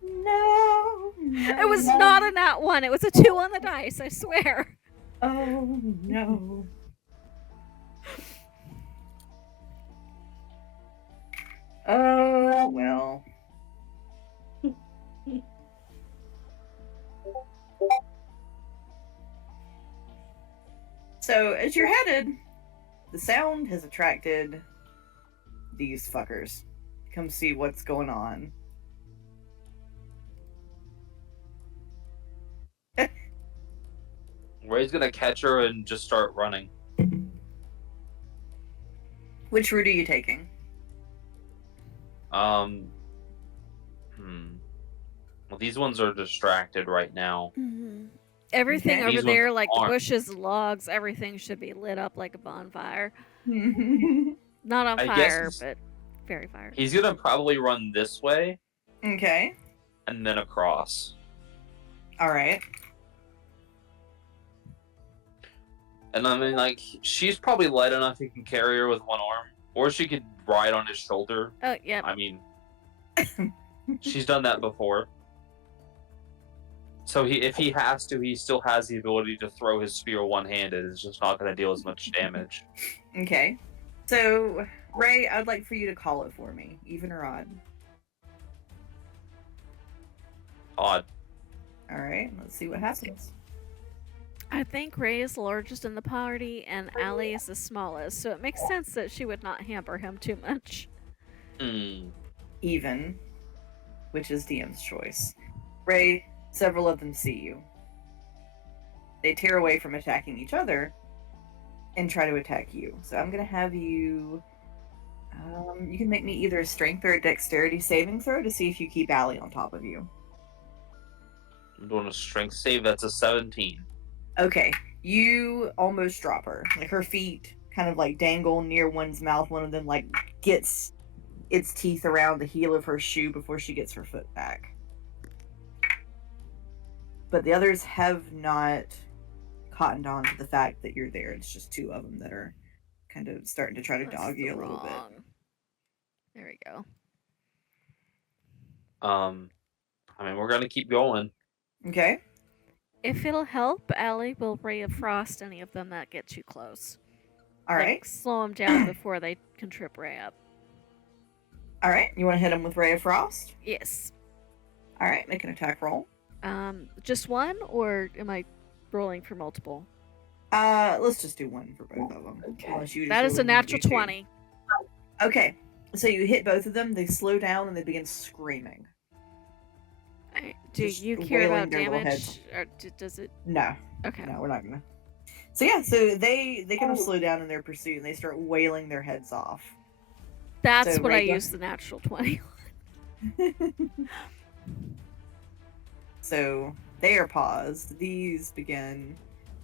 No. It was not a nat 1, it was a 2 on the dice, I swear. Oh no. Oh well. So as you're headed, the sound has attracted these fuckers. Come see what's going on. Ray's gonna catch her and just start running. Which route are you taking? Well, these ones are distracted right now. Mm-hmm. Everything Okay. over These there, ones like aren't. the bushes, logs, everything should be lit up like a bonfire. Okay. Not on I guess fire, he's- but very fire. He's gonna probably run this way and then across. Alright. And I mean, like, she's probably light enough he can carry her with one arm, or she could ride on his shoulder. Oh, yeah. I mean, she's done that before. So if he has to, he still has the ability to throw his spear one-handed. It's just not going to deal as much damage. Okay. So, Ray, I'd like for you to call it for me. Even or odd? Odd. Alright, let's see what happens. I think Ray is the largest in the party and Allie is the smallest, so it makes sense that she would not hamper him too much. Even, which is DM's choice. Ray, several of them see you. They tear away from attacking each other and try to attack you. So I'm going to have you... you can make me either a strength or a dexterity saving throw to see if you keep Allie on top of you. I'm doing a strength save. That's a 17. Okay, you almost drop her. Like, her feet kind of like dangle near one's mouth. One of them like gets its teeth around the heel of her shoe before she gets her foot back. But the others have not cottoned on to the fact that you're there. It's just two of them that are kind of starting to try to That's dog you the a little bit. wrong. There we go. I mean, we're going to keep going. Okay. If it'll help, Allie will Ray of Frost any of them that get too close. All right. Like, slow them down before they can trip Ray up. All right. You want to hit him with Ray of Frost? Yes. All right. Make an attack roll. Just one, or am I rolling for multiple? Let's just do one for both of them. Unless you just That is really a want to natural do two. 20. Okay. So you hit both of them. They slow down and they begin screaming. Alright, do Just you care wailing about their little damage? heads. Or does it? No. Okay. No, we're not gonna. So yeah, so they kind of slow down in their pursuit and they start wailing their heads off. That's So what I Ray, go- used the natural 20. So they are paused. These begin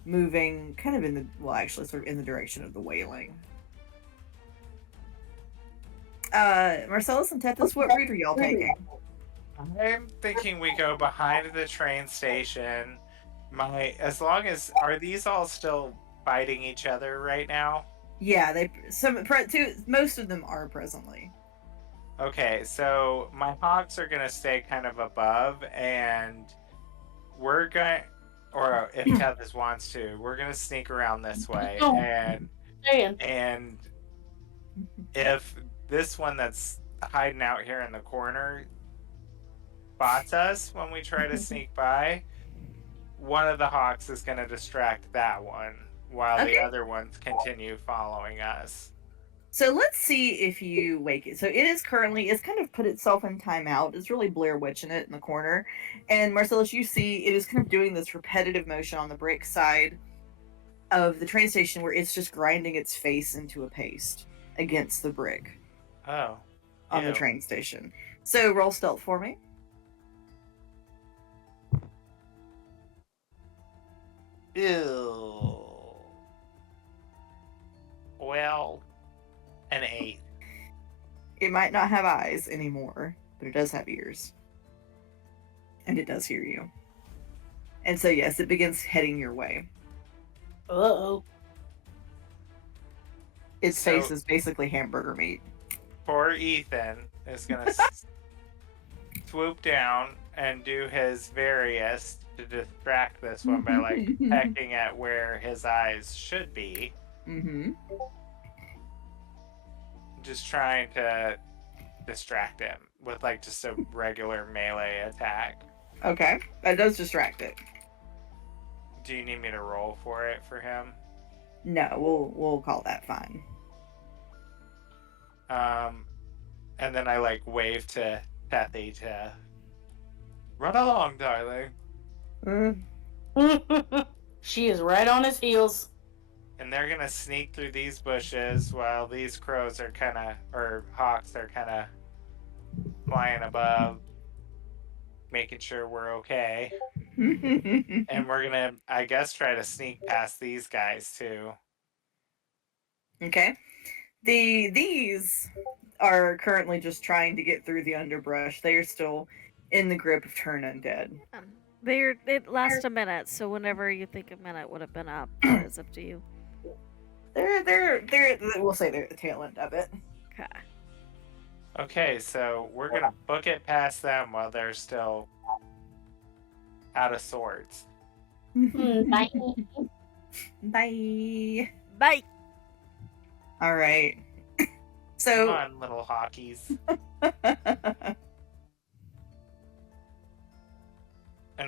moving kind of in the, well, actually sort of in the direction of the wailing. Marcellus and Tethys, what route are y'all taking? I'm thinking we go behind the train station. Are these all still fighting each other right now? Yeah, most of them are presently. Okay, so my hawks are gonna stay kind of above, and we're going, or if Tethys wants to, we're gonna sneak around this way, and if this one that's hiding out here in the corner spots us when we try to sneak by, one of the hawks is going to distract that one while the other ones continue following us. So let's see if you wake it. So it's kind of put itself in timeout. It's really Blair Witching it in the corner. And Marcellus, you see it is kind of doing this repetitive motion on the brick side of the train station where it's just grinding its face into a paste against the brick Oh. on the Ew. train station. So roll stealth for me. Ew. Well, an 8. It might not have eyes anymore, but it does have ears. And it does hear you. And so yes, it begins heading your way. Uh-oh. Its So- face is basically hamburger meat. Poor Ethan is going to swoop down and do his various to distract this one by like pecking at where his eyes should be. Mm-hmm. Just trying to distract him with like just a regular melee attack. Okay. That does distract it. Do you need me to roll for it for him? No, we'll call that fine. And then I like wave to Tethy to run along, darling. She is right on his heels. And they're gonna sneak through these bushes while these crows are or hawks are kinda flying above, making sure we're okay. And we're gonna, I guess, try to sneak past these guys too. Okay. These are currently just trying to get through the underbrush. They are still in the grip of turn undead. It lasts a minute, so whenever you think a minute would have been up, it's up to you. They're we'll say they're at the tail end of it. Okay. Okay, so we're gonna book it past them while they're still out of swords. Bye. Bye. Bye. All right. Come So on, little hawkies. And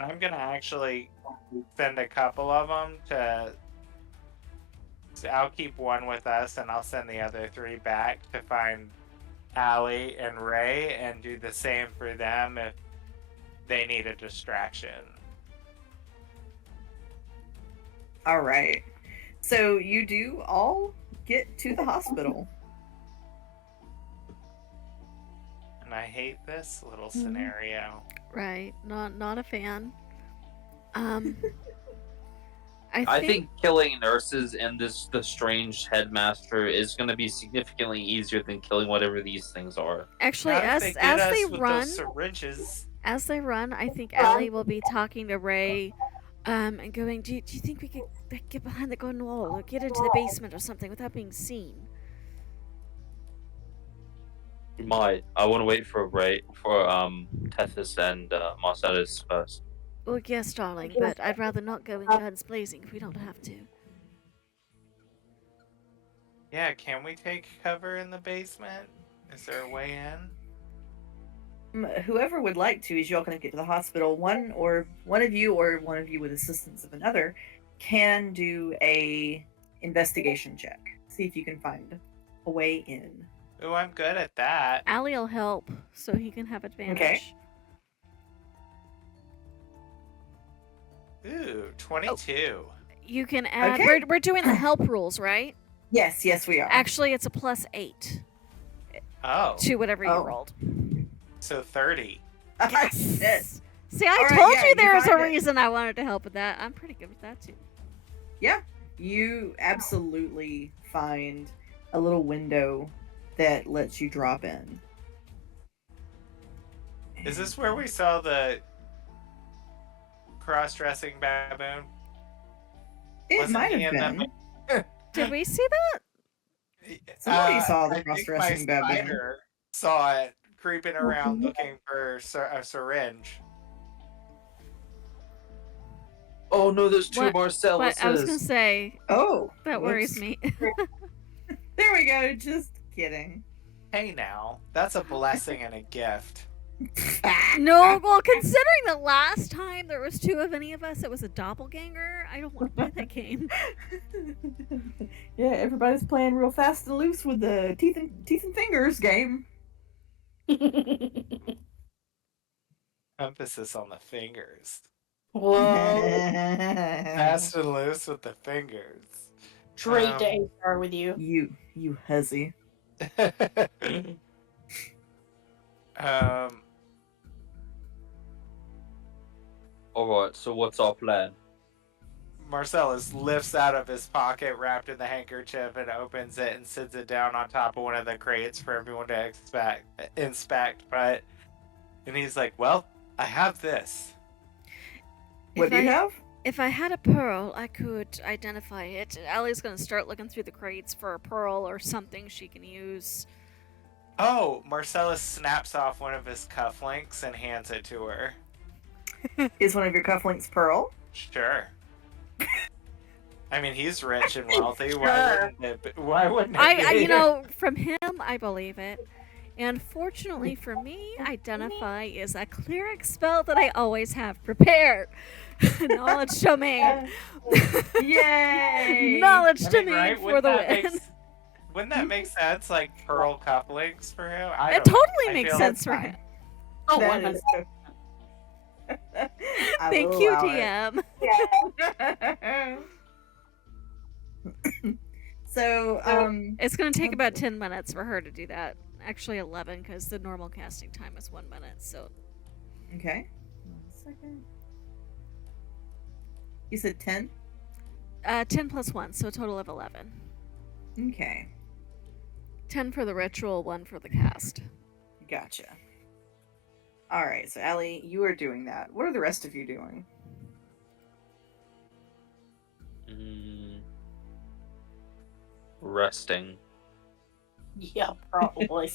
I'm gonna actually send a couple of them to. So I'll keep one with us, and I'll send the other 3 back to find Allie and Ray, and do the same for them if they need a distraction. all right. So you do all get to the hospital. And I hate this little scenario. Right. Not a fan. I think killing nurses and the strange headmaster is going to be significantly easier than killing whatever these things are. actually Not if as get us they with run, those syringes. I think Allie will be talking to Ray, and going, do you think we could get behind the garden wall or get into the basement or something without being seen? We might. I want to wait for Tethys and Marcellus first. Well, yes, darling, but I'd rather not go in guns blazing if we don't have to. Yeah, can we take cover in the basement? Is there a way in? Whoever would like to, as y'all gonna get to the hospital, one of you with assistance of another can do a investigation check. See if you can find a way in. Ooh, I'm good at that. Allie'll help, so he can have advantage. Ooh, 22. You can add. Okay. We're doing the help rules, right? Yes, we are. Actually, it's a +8 Oh, to whatever you Oh. rolled. so 30. Yes. See, I All right, told yeah, you you there was a find it. reason I wanted to help with that. I'm pretty good with that too. Yeah, you absolutely find a little window that lets you drop in. Is this where we saw the cross-dressing baboon? It Wasn't might he have in been. the- Did we see that? Somebody saw the I think my cross-dressing baboon. spider saw it creeping around looking for a syringe. Oh no, there's 2 What? Marcelluses. But I was gonna say Oh, that worries whoops. me. There we go. Just kidding. Hey now, that's a blessing and a gift. No, well, considering the last time there was 2 of any of us, it was a doppelganger. I don't want to play that game. Yeah, everybody's playing real fast and loose with the teeth and fingers game. Emphasis on the fingers. Whoa. Fast and loose with the fingers. Straight to HR with you. You hussy. Alright, so what's our plan? Marcellus lifts out of his pocket, wrapped in the handkerchief, and opens it and sits it down on top of one of the crates for everyone to inspect. And he's like, "Well, I have this." What do you have? If I had a pearl, I could identify it. Allie's gonna start looking through the crates for a pearl or something she can use. Oh, Marcellus snaps off one of his cufflinks and hands it to her. Is one of your cufflinks pearl? Sure. I mean, he's rich and wealthy. Sure. Why wouldn't it be? You know, from him, I believe it. And fortunately for me, identify is a cleric spell that I always have prepared. Knowledge domain. Yay! Knowledge I mean, domain right? for the win. Wouldn't that make sense? Like pearl cufflinks for him? I It don't know. totally I makes feel sense That's for him. Oh, That 100. is true. I Thank will you, allow DM. it. So, It's gonna take about 10 minutes for her to do that. Actually, 11 because the normal casting time is 1 minute. So okay. 1 second. You said 10? 10 plus 1, so a total of 11. Okay. 10 for the ritual, 1 for the cast. Gotcha. Alright, so Allie, you are doing that. What are the rest of you doing? Resting. Yeah, probably.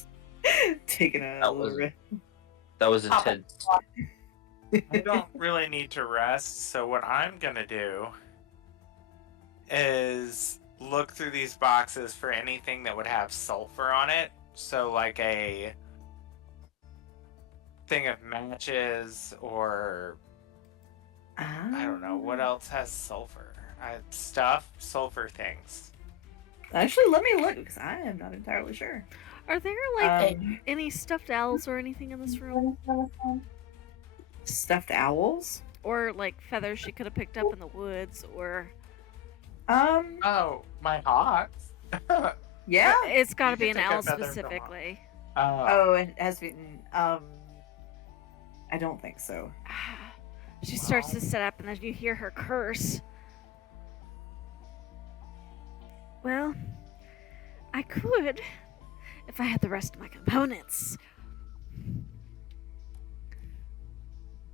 Taking a That little was- rest. That was Pop it. intense. I don't really need to rest, so what I'm gonna do is look through these boxes for anything that would have sulfur on it. So like a thing of matches, or I don't know what else has sulfur. Sulfur things. Actually, let me look because I am not entirely sure. Are there like Um, any stuffed owls or anything in this room? stuffed owls? Or like feathers she could have picked up in the woods? Or Oh, my hawks. Yeah. it's got to You be can an take a owl feather from specifically. Oh, it has been. I don't think so. She starts to set up, and then you hear her curse. Well, I could if I had the rest of my components.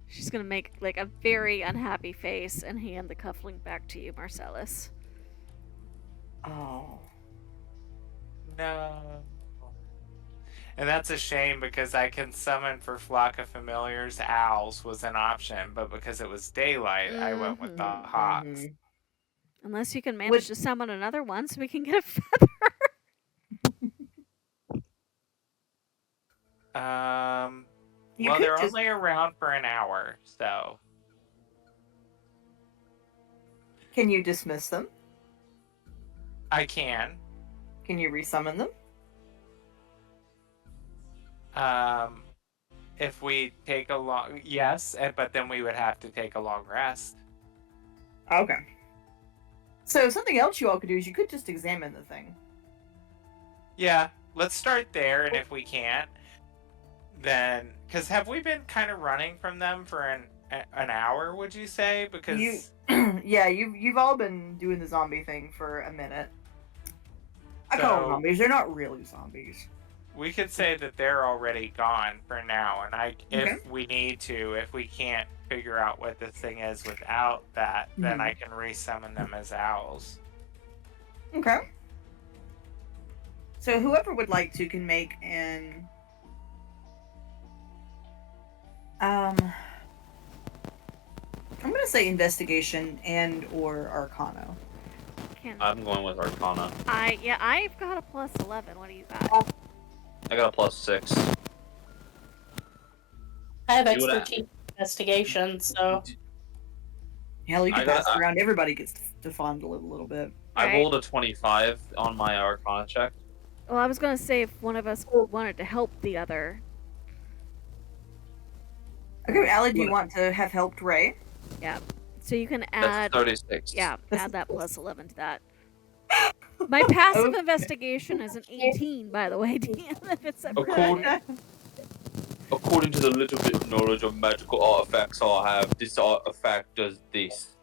She's gonna make like a very unhappy face and hand the cufflink back to you, Marcellus. Oh. No. And that's a shame because I can summon for Flock of Familiars owls was an option, but because it was daylight, I went with the hawks. Mhm. Unless you can manage Would- to summon another one so we can get a feather. You Well, could they're just- only around for an hour, so Can you dismiss them? I can. Can you resummon them? If we take a long, yes, but then we would have to take a long rest. Okay. So something else you all could do is you could just examine the thing. Yeah, let's start there, and if we can't, then because have we been kind of running from them for an hour? Would you say? Because You, yeah, you've all been doing the zombie thing for a minute. I call them So- zombies. They're not really zombies. we could say that they're already gone for now, and if Okay. we need to, if we can't figure out what this thing is without that, then I can resummon them as owls. Okay. So whoever would like to can make an I'm gonna say investigation and or arcana. Can I'm going with Arcana. I've got a plus 11. What do you got? I got a +6. I have You would have- expertise in investigation, so Hell, you I can got- pass it around. Everybody gets to fondle it a little bit. I Right. rolled a 25 on my Arcana check. Well, I was gonna say if one of us wanted to help the other. Okay, Allie, do you want to have helped Ray? So you can That's add 36. Yeah, That's- add that plus 11 to that. My passive Okay. investigation is an 18, by the way, DM, if it's ever According- According to the little bit of knowledge of magical artifacts I have, this artifact does this.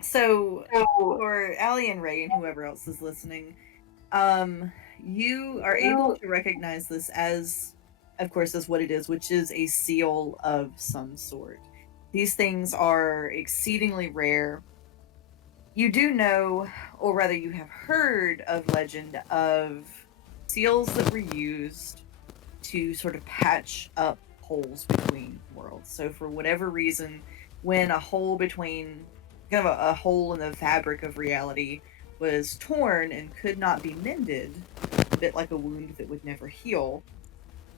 So, for Allie and Ray and whoever else is listening, you are able to recognize this as, of course, as what it is, which is a seal of some sort. These things are exceedingly rare. You do know, or rather, you have heard of legend of seals that were used to sort of patch up holes between worlds. So, for whatever reason, when a hole between kind of a hole in the fabric of reality was torn and could not be mended, a bit like a wound that would never heal,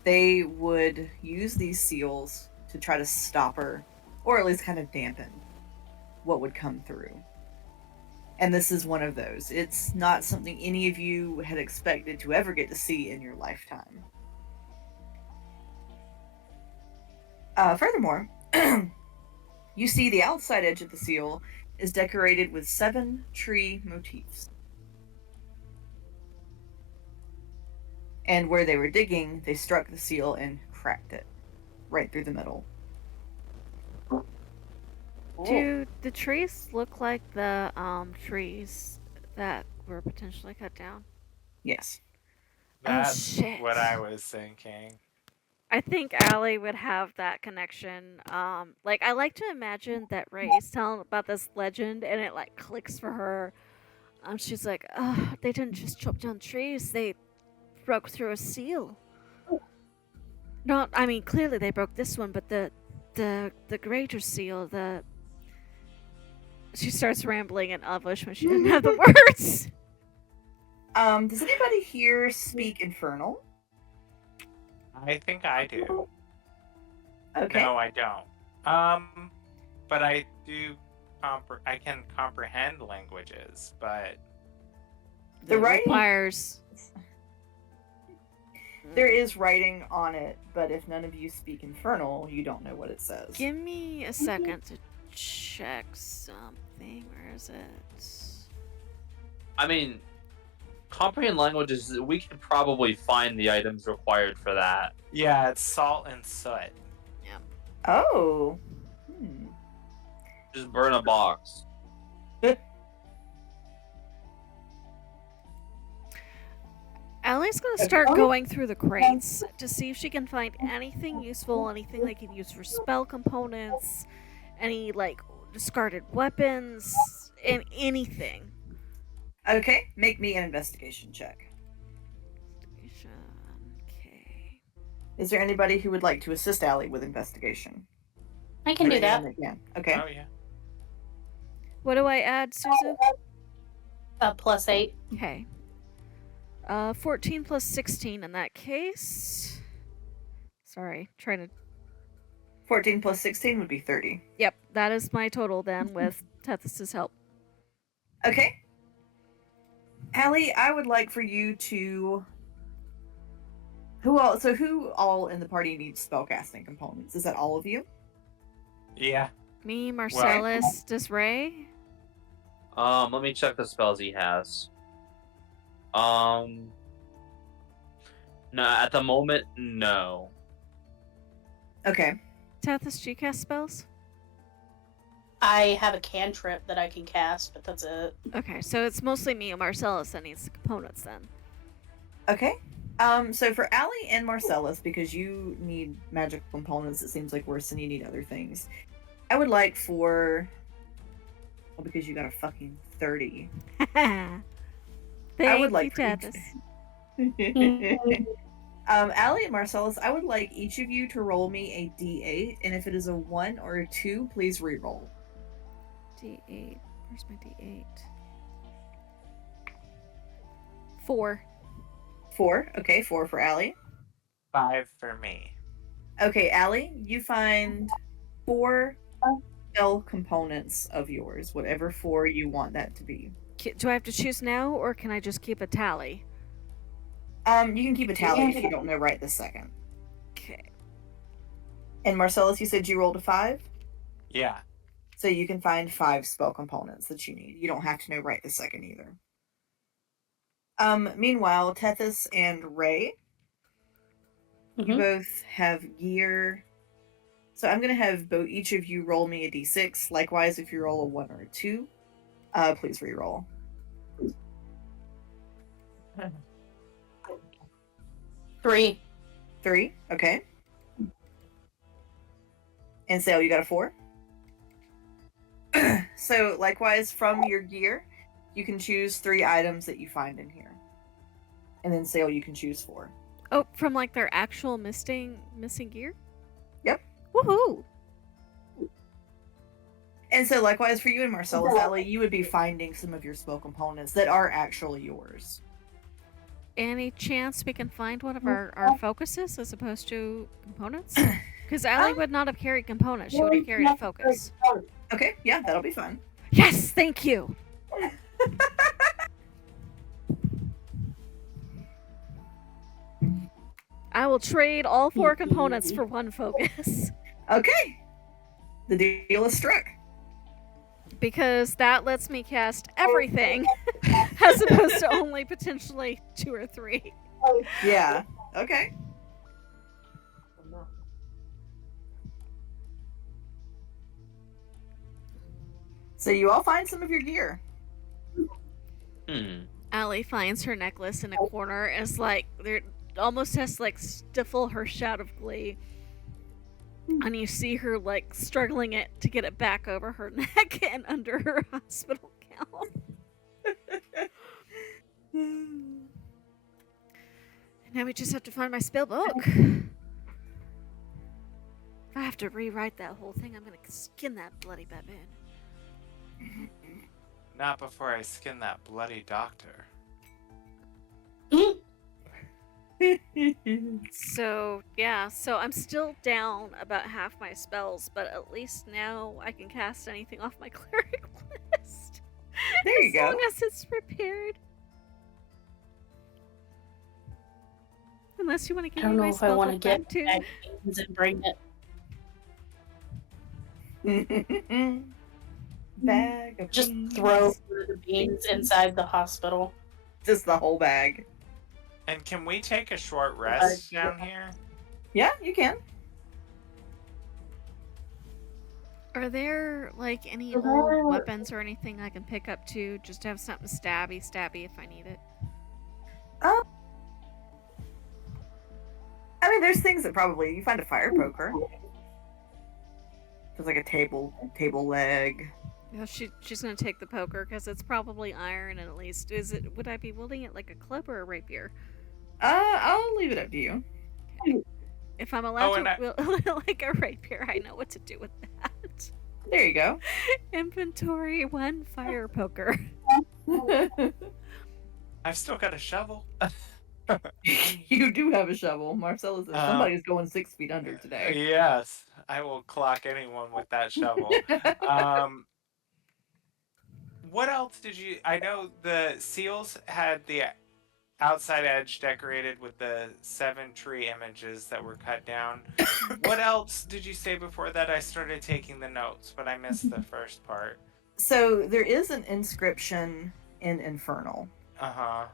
they would use these seals to try to stop her, or at least kind of dampen what would come through. And this is one of those. It's not something any of you had expected to ever get to see in your lifetime. Furthermore, you see the outside edge of the seal is decorated with 7 tree motifs. And where they were digging, they struck the seal and cracked it right through the middle. Do the trees look like the trees that were potentially cut down? Yes. That's shit. what I was thinking. I think Allie would have that connection. Like I like to imagine that Ray's telling about this legend and it like clicks for her. She's like, oh, they didn't just chop down trees, they broke through a seal. Not, I mean, clearly they broke this one, but the greater seal, She starts rambling in Elvish when she didn't have the words. Does anybody here speak Infernal? I think I do. Okay. No, I don't. But I do. I can comprehend languages, but The It writing- requires. There is writing on it, but if none of you speak Infernal, you don't know what it says. Give me a second to check something. Where is it? I mean, comprehend languages, we could probably find the items required for that. yeah, it's salt and soot. Oh. Just burn a box. Allie's gonna start going through the crates to see if she can find anything useful, anything they can use for spell components, any like discarded weapons, and anything. Okay, make me an investigation check. Okay. Is there anybody who would like to assist Allie with investigation? I can do that. Yeah. Okay. Oh yeah. What do I add, Suzu? +8. Okay. 14 plus 16 in that case. Sorry, trying to. 14 plus 16 would be 30. Yep, that is my total then with Tethys' help. Okay. Allie, I would like for you to. Who all in the party needs spellcasting components? Is that all of you? Yeah. Me, Marcellus, does Ray? Let me check the spells he has. No, at the moment, no. Okay. Tethys, do you cast spells? I have a cantrip that I can cast, but that's it. Okay, so it's mostly me and Marcellus that needs the components then. Okay. So for Allie and Marcellus, because you need magic components, it seems like worse than you need other things. I would like for. Well, because you got a fucking 30. Thank I would like you, for you Tethys. Allie and Marcellus, I would like each of you to roll me a d8, and if it is a 1 or a 2, please re-roll. D8. Where's my D8? 4. 4. Okay, 4 for Allie. 5 for me. Okay, Allie, you find 4 spell components of yours, whatever 4 you want that to be. Do I have to choose now, or can I just keep a tally? You can keep a tally if you don't know right this second. Okay. And Marcellus, you said you rolled a 5? Yeah. So you can find 5 spell components that you need. You don't have to know right this second either. Meanwhile, Tethys and Ray, you both have gear. So I'm going to have each of you roll me a d6. Likewise, if you roll a 1 or a 2, please re-roll. 3. 3, okay. And Sale, you got a 4? So, likewise, from your gear, you can choose 3 items that you find in here. And then Sale, you can choose 4. Oh, from like their actual missing gear? Yep. Woohoo! And so, likewise, for you and Marcellus, Ellie, you would be finding some of your spell components that are actually yours. Any chance we can find one of our focuses as opposed to components? Because Allie would not have carried components. She would have carried a focus. Okay, yeah, that'll be fun. Yes, thank you. I will trade all 4 components for 1 focus. Okay. The deal is struck. Because that lets me cast everything, as opposed to only potentially 2 or 3. Yeah. Okay. So you all find some of your gear. Allie finds her necklace in a corner and is like, there almost has to like stifle her shout of glee. And you see her like struggling it to get it back over her neck and under her hospital gown. And now we just have to find my spell book. If I have to rewrite that whole thing, I'm gonna skin that bloody Batman. Not before I skin that bloody doctor. So, yeah, so I'm still down about half my spells, but at least now I can cast anything off my cleric list. There you as go. long as it's prepared. Unless you want to I give don't me know my if I spell want to book get back too. back beans and bring it. Bag of Just beans. throw the beans inside the hospital. Just the whole bag. And can we take a short rest down here? Yeah, you can. Are there, like, any old weapons or anything I can pick up too? Just to have something stabby if I need it. I mean, there's things that probably you find a fire poker. There's like a table leg. Yeah, she's gonna take the poker because it's probably iron, and at least would I be wielding it like a club or a rapier? I'll leave it up to you. If I'm allowed and to wield like a rapier, I know what to do with that. There you go. Inventory 1 fire poker. I've still got a shovel. You do have a shovel. Marcella says somebody's going 6 feet under today. Yes, I will clock anyone with that shovel. What else did you... I know the seals had the outside edge decorated with the 7 tree images that were cut down. What else did you say before that? I started taking the notes, but I missed the first part. So there is an inscription in Infernal, Uh-huh.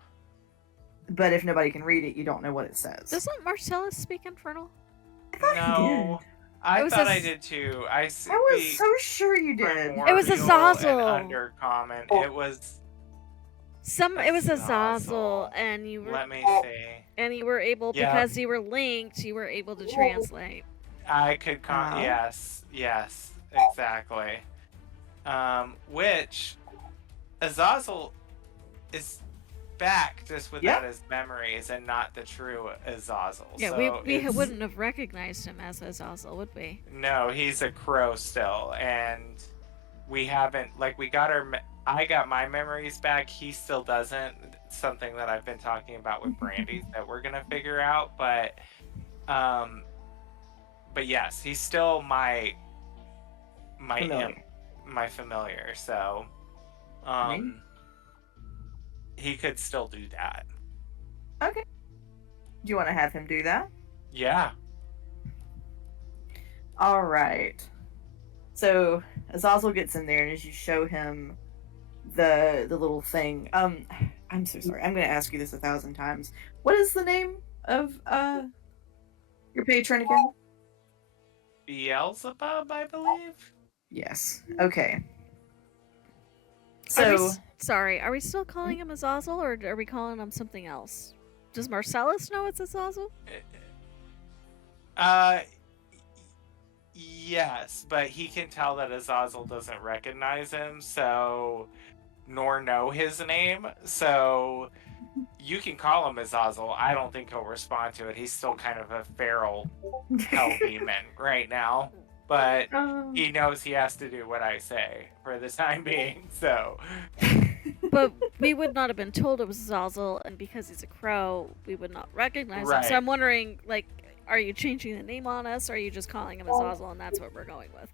but if nobody can read it, you don't know what it says. Doesn't Marcellus speak Infernal? I thought you No. I It was thought a I s- did too. I was so sure you did. It was a Zazzle. Undercommon. It was... It was a Zazzle. Zazzle, and you were Let me see. and you were able Yeah. because you were linked, you were able to translate. I could yes, exactly. Which Azazel is back just without his memories and not the true Azazel. Yeah, so we it's- wouldn't have recognized him as Azazel, would we? No, he's a crow still, and we haven't we got I got my memories back. He still doesn't. It's something that I've been talking about with Brandy that we're gonna figure out, but yes, he's still my Familiar. my familiar. So, he could still do that. Okay. Do you want to have him do that? Yeah. All right. So Azazel gets in there, and as you show him the little thing, I'm so sorry. I'm going to ask you this 1,000 times. What is the name of your patron again? Beelzebub, I believe. Yes. Okay. Are we So sorry, are we still calling him Azazel, or are we calling him something else? Does Marcellus know it's Azazel? Yes, but he can tell that Azazel doesn't recognize him, so nor know his name. So you can call him Azazel. I don't think he'll respond to it. He's still kind of a feral hell demon right now, but he knows he has to do what I say for the time being. So, But we would not have been told it was Azazel, and because he's a crow, we would not recognize him. So Right. I'm wondering, like, Are you changing the name on us, or are you just calling him Azazel and that's what we're going with?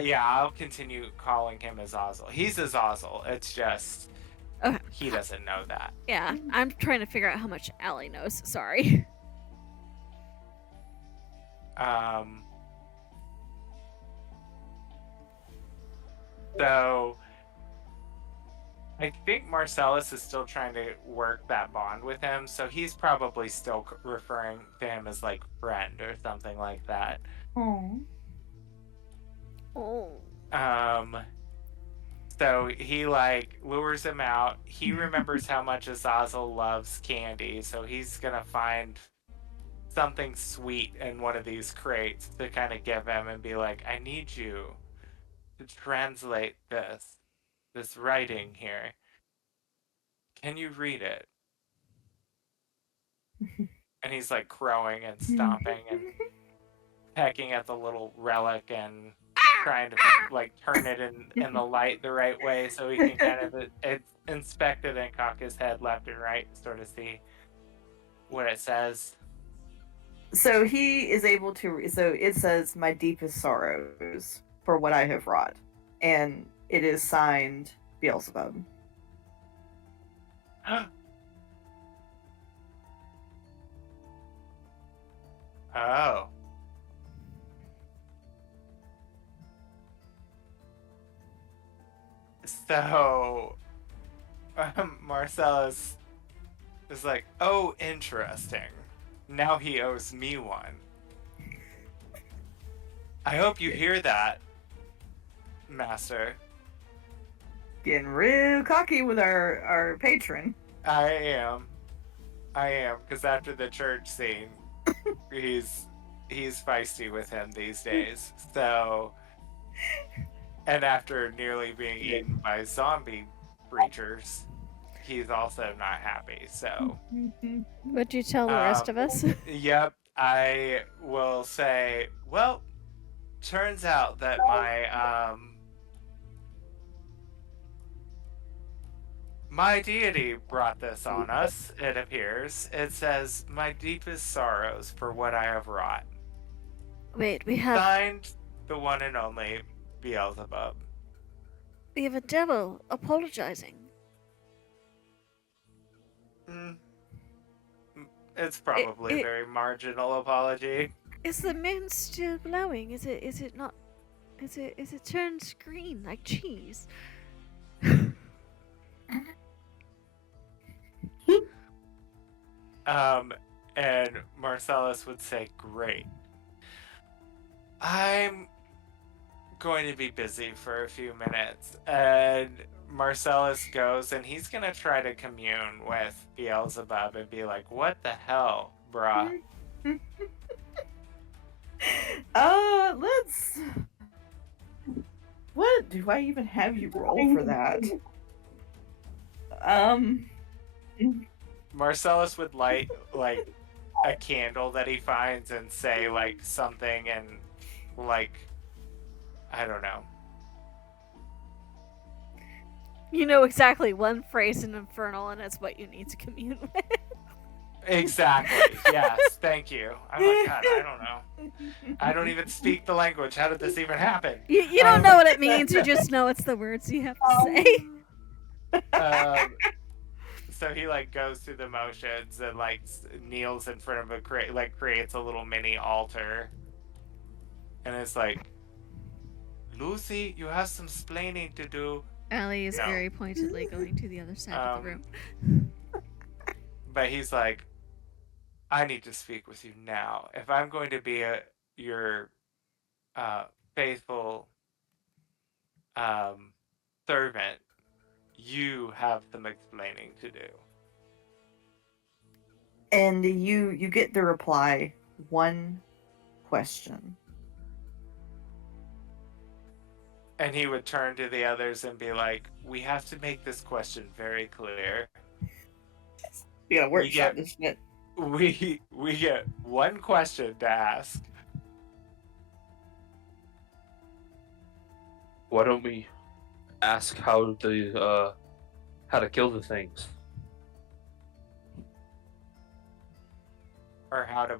Yeah, I'll continue calling him Azazel. He's Azazel. It's just Okay. he doesn't know that. Yeah, I'm trying to figure out how much Allie knows. Sorry. So I think Marcellus is still trying to work that bond with him, so he's probably still referring to him as like friend or something like that. Oh. Oh. So he like lures him out. He remembers how much Azazel loves candy, so he's gonna find something sweet in one of these crates to kind of give him and be like, I need you to translate this writing here. Can you read it? And he's like crowing and stomping and pecking at the little relic and trying to like turn it in the light the right way so he can kind of inspect it and cock his head left and right to sort of see what it says. So he is able to. So it says, "My deepest sorrows for what I have wrought," and it is signed Beelzebub. Oh. So, Marcellus is like, oh, interesting. Now he owes me one. I hope you hear that, Master. Getting real cocky with our patron. I am, because after the church scene, he's feisty with him these days. So, and after nearly being eaten by zombie creatures, he's also not happy. So, Would you tell the rest of us? Yep, I will say. Well, turns out that my deity brought this on us, it appears. It says, my deepest sorrows for what I have wrought. Wait, we have Signed, the one and only Beelzebub. a devil apologizing. It's probably a very marginal apology. Is the moon still glowing? Is it not? Is it turned green like cheese? And Marcellus would say, great. I'm going to be busy for a few minutes. And Marcellus goes and he's going to try to commune with Beelzebub and be like, what the hell, bruh? Let's... What do I even have you roll for that? Marcellus would light, like, a candle that he finds and say, like, something and, like, I don't know. You know exactly one phrase in Infernal, and it's what you need to commune with. Exactly. Yes. Thank you. I'm like, God, I don't know. I don't even speak the language. How did this even happen? You don't know what it means. You just know it's the words you have to say. So he like goes through the motions and like kneels in front of creates a little mini altar, and it's like, Lucy, you have some splaining to do. Allie is No. very pointedly going to the other side of the room. But he's like, I need to speak with you now. If I'm going to be your faithful servant, you have some explaining to do. And you get the reply, one question. And he would turn to the others and be like, we have to make this question very clear. You gotta workshop this shit. We get one question to ask. Why don't we ask how to kill the things? or how to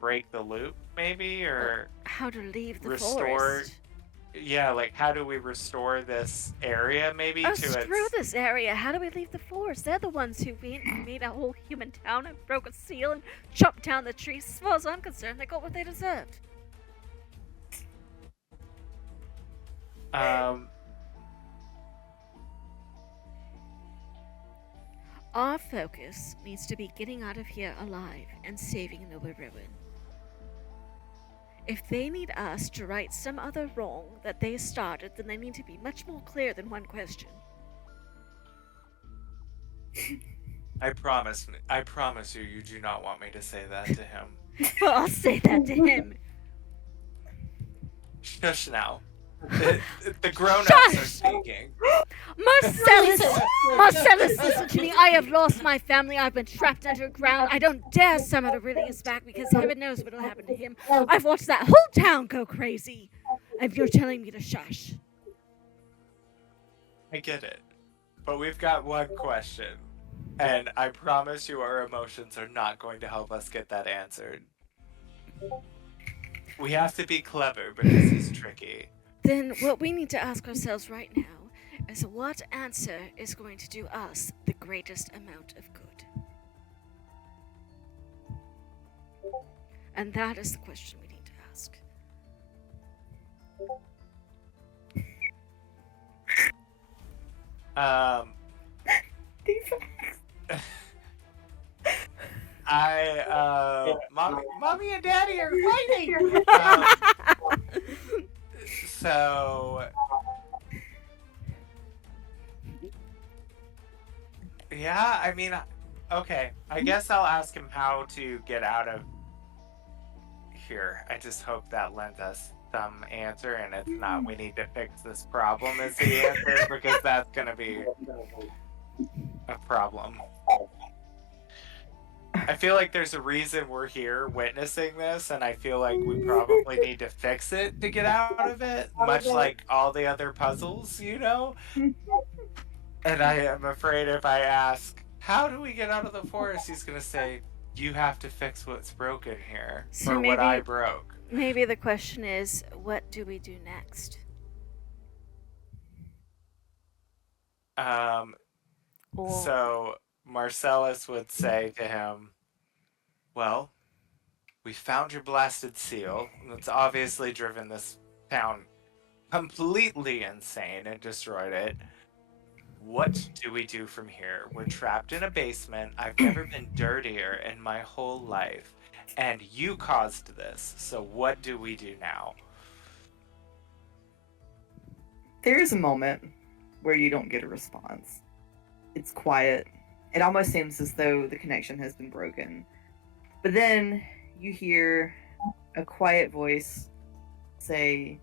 break the loop, maybe, or How to leave the restore. forest. Yeah, like how do we restore this area maybe Oh, to screw its. this area. How do we leave the forest? They're the ones who made a whole human town and broke a seal and chopped down the trees. As far as I'm concerned, they got what they deserved. Um, Our focus needs to be getting out of here alive and saving the ruin. If they need us to right some other wrong that they started, then they need to be much more clear than one question. I promise you, you do not want me to say that to him. Well, I'll say that to him. Shush now. The grown-ups are Shush! speaking. Marcellus, listen to me. I have lost my family. I've been trapped underground. I don't dare summon Aurelius back because heaven knows what'll happen to him. I've watched that whole town go crazy. And you're telling me to shush. I get it. But we've got one question. And I promise you our emotions are not going to help us get that answered. We have to be clever, but this is tricky. Then what we need to ask ourselves right now is what answer is going to do us the greatest amount of good? And that is the question we need to ask. Mommy and Daddy are fighting. So, yeah, I mean, okay. I guess I'll ask him how to get out of here. I just hope that lends us some answer, and it's not we need to fix this problem is the answer, because that's gonna be a problem. I feel like there's a reason we're here witnessing this, and I feel like we probably need to fix it to get out of it, much like all the other puzzles, you know? And I am afraid if I ask, how do we get out of the forest, he's gonna say, you have to fix what's broken here, So or what I maybe- broke. Maybe the question is, what do we do next? Or So Marcellus would say to him, well, we found your blasted seal. That's obviously driven this town completely insane and destroyed it. What do we do from here? We're trapped in a basement. I've never been dirtier in my whole life. And you caused this. So what do we do now? There is a moment where you don't get a response. It's quiet. It almost seems as though the connection has been broken. But then you hear a quiet voice say,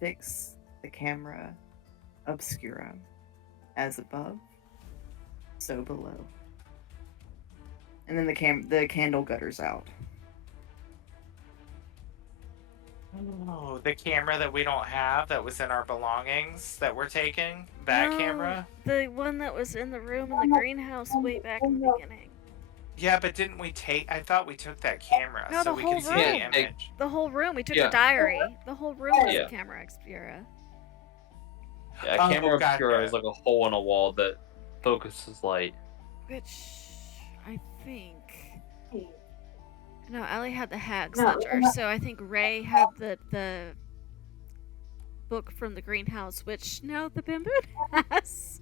fix the camera obscura. As above, so below. And then the candle gutters out. Oh, the camera that we don't have that was in our belongings that we're taking? That No, camera? the one that was in the room in the greenhouse way back in the beginning. Yeah, but didn't we take... I thought we took that camera No, so the we whole could see room. the Yeah, image. The whole room. We took Yeah. the diary. The whole room was Yeah. the camera obscura. Yeah, Oh, camera gotcha. obscura is like a hole in a wall that focuses light. Which I think. No, Ellie had the Hag's Ledger, so I think Ray had the book from the greenhouse, which no, the bamboo has.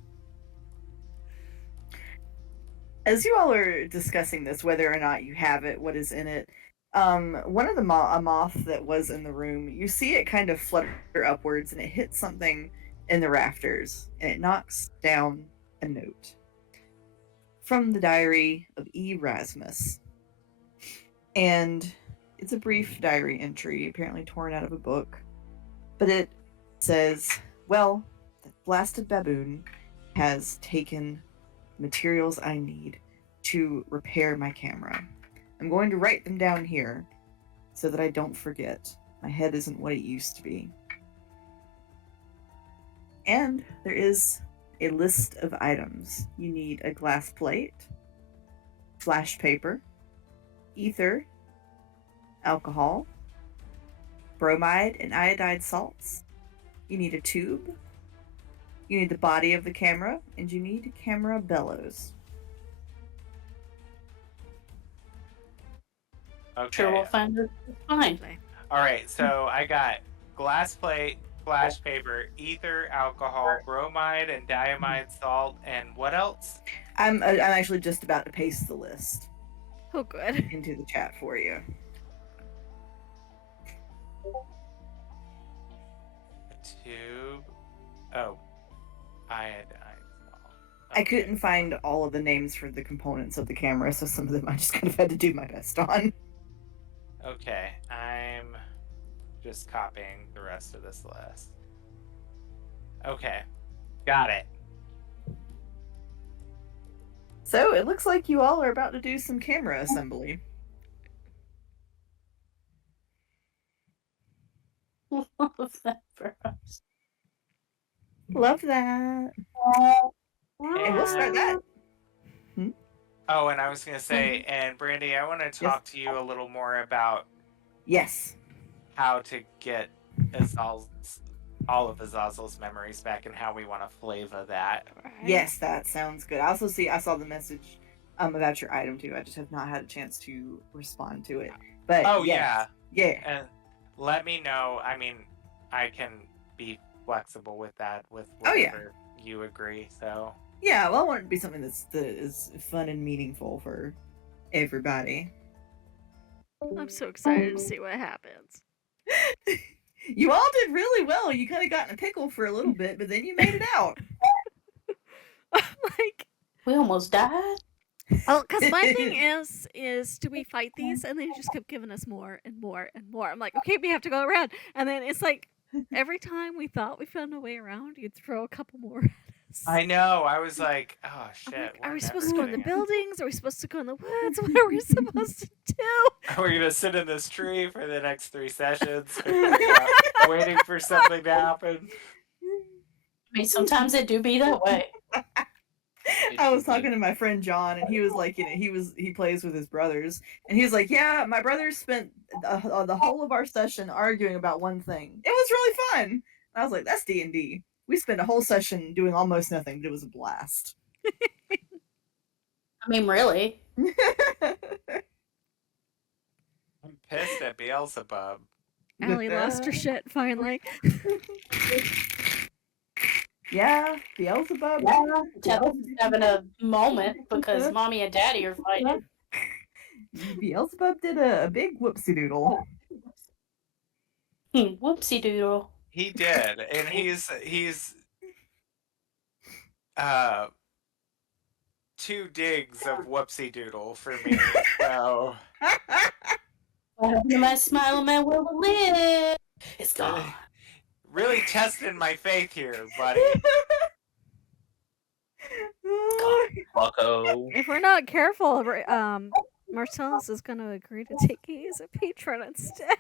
As you all are discussing this, whether or not you have it, what is in it, one of the a moth that was in the room, you see it kind of flutter upwards, and it hits something in the rafters, and it knocks down a note from the diary of E. Rasmus. And it's a brief diary entry, apparently torn out of a book, but it says, well, the blasted baboon has taken materials I need to repair my camera. I'm going to write them down here so that I don't forget. My head isn't what it used to be. And there is a list of items. You need a glass plate, flash paper, ether, alcohol, bromide and iodide salts. You need a tube. You need the body of the camera, and you need camera bellows. Okay. Sure, we'll find it. Fine. All right. So I got glass plate, flash paper, ether, alcohol, bromide and diamide salt, and what else? I'm actually just about to paste the list Oh, good. into the chat for you. A tube. Oh, iodine salt. I couldn't find all of the names for the components of the camera, so some of them I just kind of had to do my best on. Okay, I'm just copying the rest of this list. Okay, got it. So it looks like you all are about to do some camera assembly. Love that for us. Love that. And we'll start that. Oh, and I was gonna say, and Brandy, I want to talk to you a little more about Yes. how to get all of Azazel's memories back and how we want to flavor that. Right. Yes, that sounds good. I saw the message about your item too. I just have not had a chance to respond to it. But Oh yes. yeah, Yeah. and let me know. I mean, I can be flexible with that with Oh, yeah. whatever you agree. So Yeah, well I want it to be something that is fun and meaningful for everybody. I'm so excited to see what happens. You all did really well. You kind of got in a pickle for a little bit, but then you made it out. Like, We almost died. oh, because my thing is, do we fight these? And they just kept giving us more and more and more. I'm like, okay, we have to go around. And then it's like, every time we thought we found a way around, you'd throw a couple more at us. I know. I was like, oh shit. I'm like, we're are we never supposed to go in the getting it. buildings? Are we supposed to go in the woods? What are we supposed to do? We're gonna sit in this tree for the next 3 sessions, waiting for something to happen. I mean, sometimes it do be that way. I was talking to my friend John, and he was like, he plays with his brothers, and he was like, yeah, my brothers spent the whole of our session arguing about one thing. It was really fun. And I was like, that's D&D. We spent a whole session doing almost nothing, but it was a blast. I mean, really. I'm pissed at Beelzebub. Allie lost her shit finally. Yeah, Beelzebub. Tell's having a moment because mommy and daddy are fighting. Beelzebub did a big whoopsie doodle. Whoopsie doodle. He did, and he's 2 digs of whoopsie doodle for me. So What happened to my smile on my will to live? It's gone. really testing my faith here, buddy. Bucko. If we're not careful, Marcellus is going to agree to take you as a patron instead.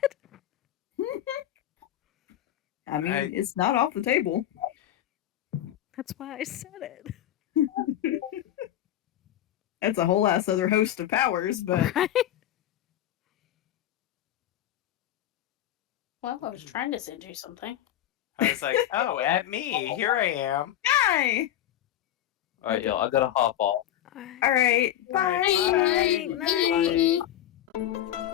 I mean, it's not off the table. That's why I said it. That's a whole ass other host of powers, but Right? Well, I was trying to send you something. I was like, oh, at me, here I am. hi. All right, yo, I gotta hop off. All right, bye. Night. Night. Bye.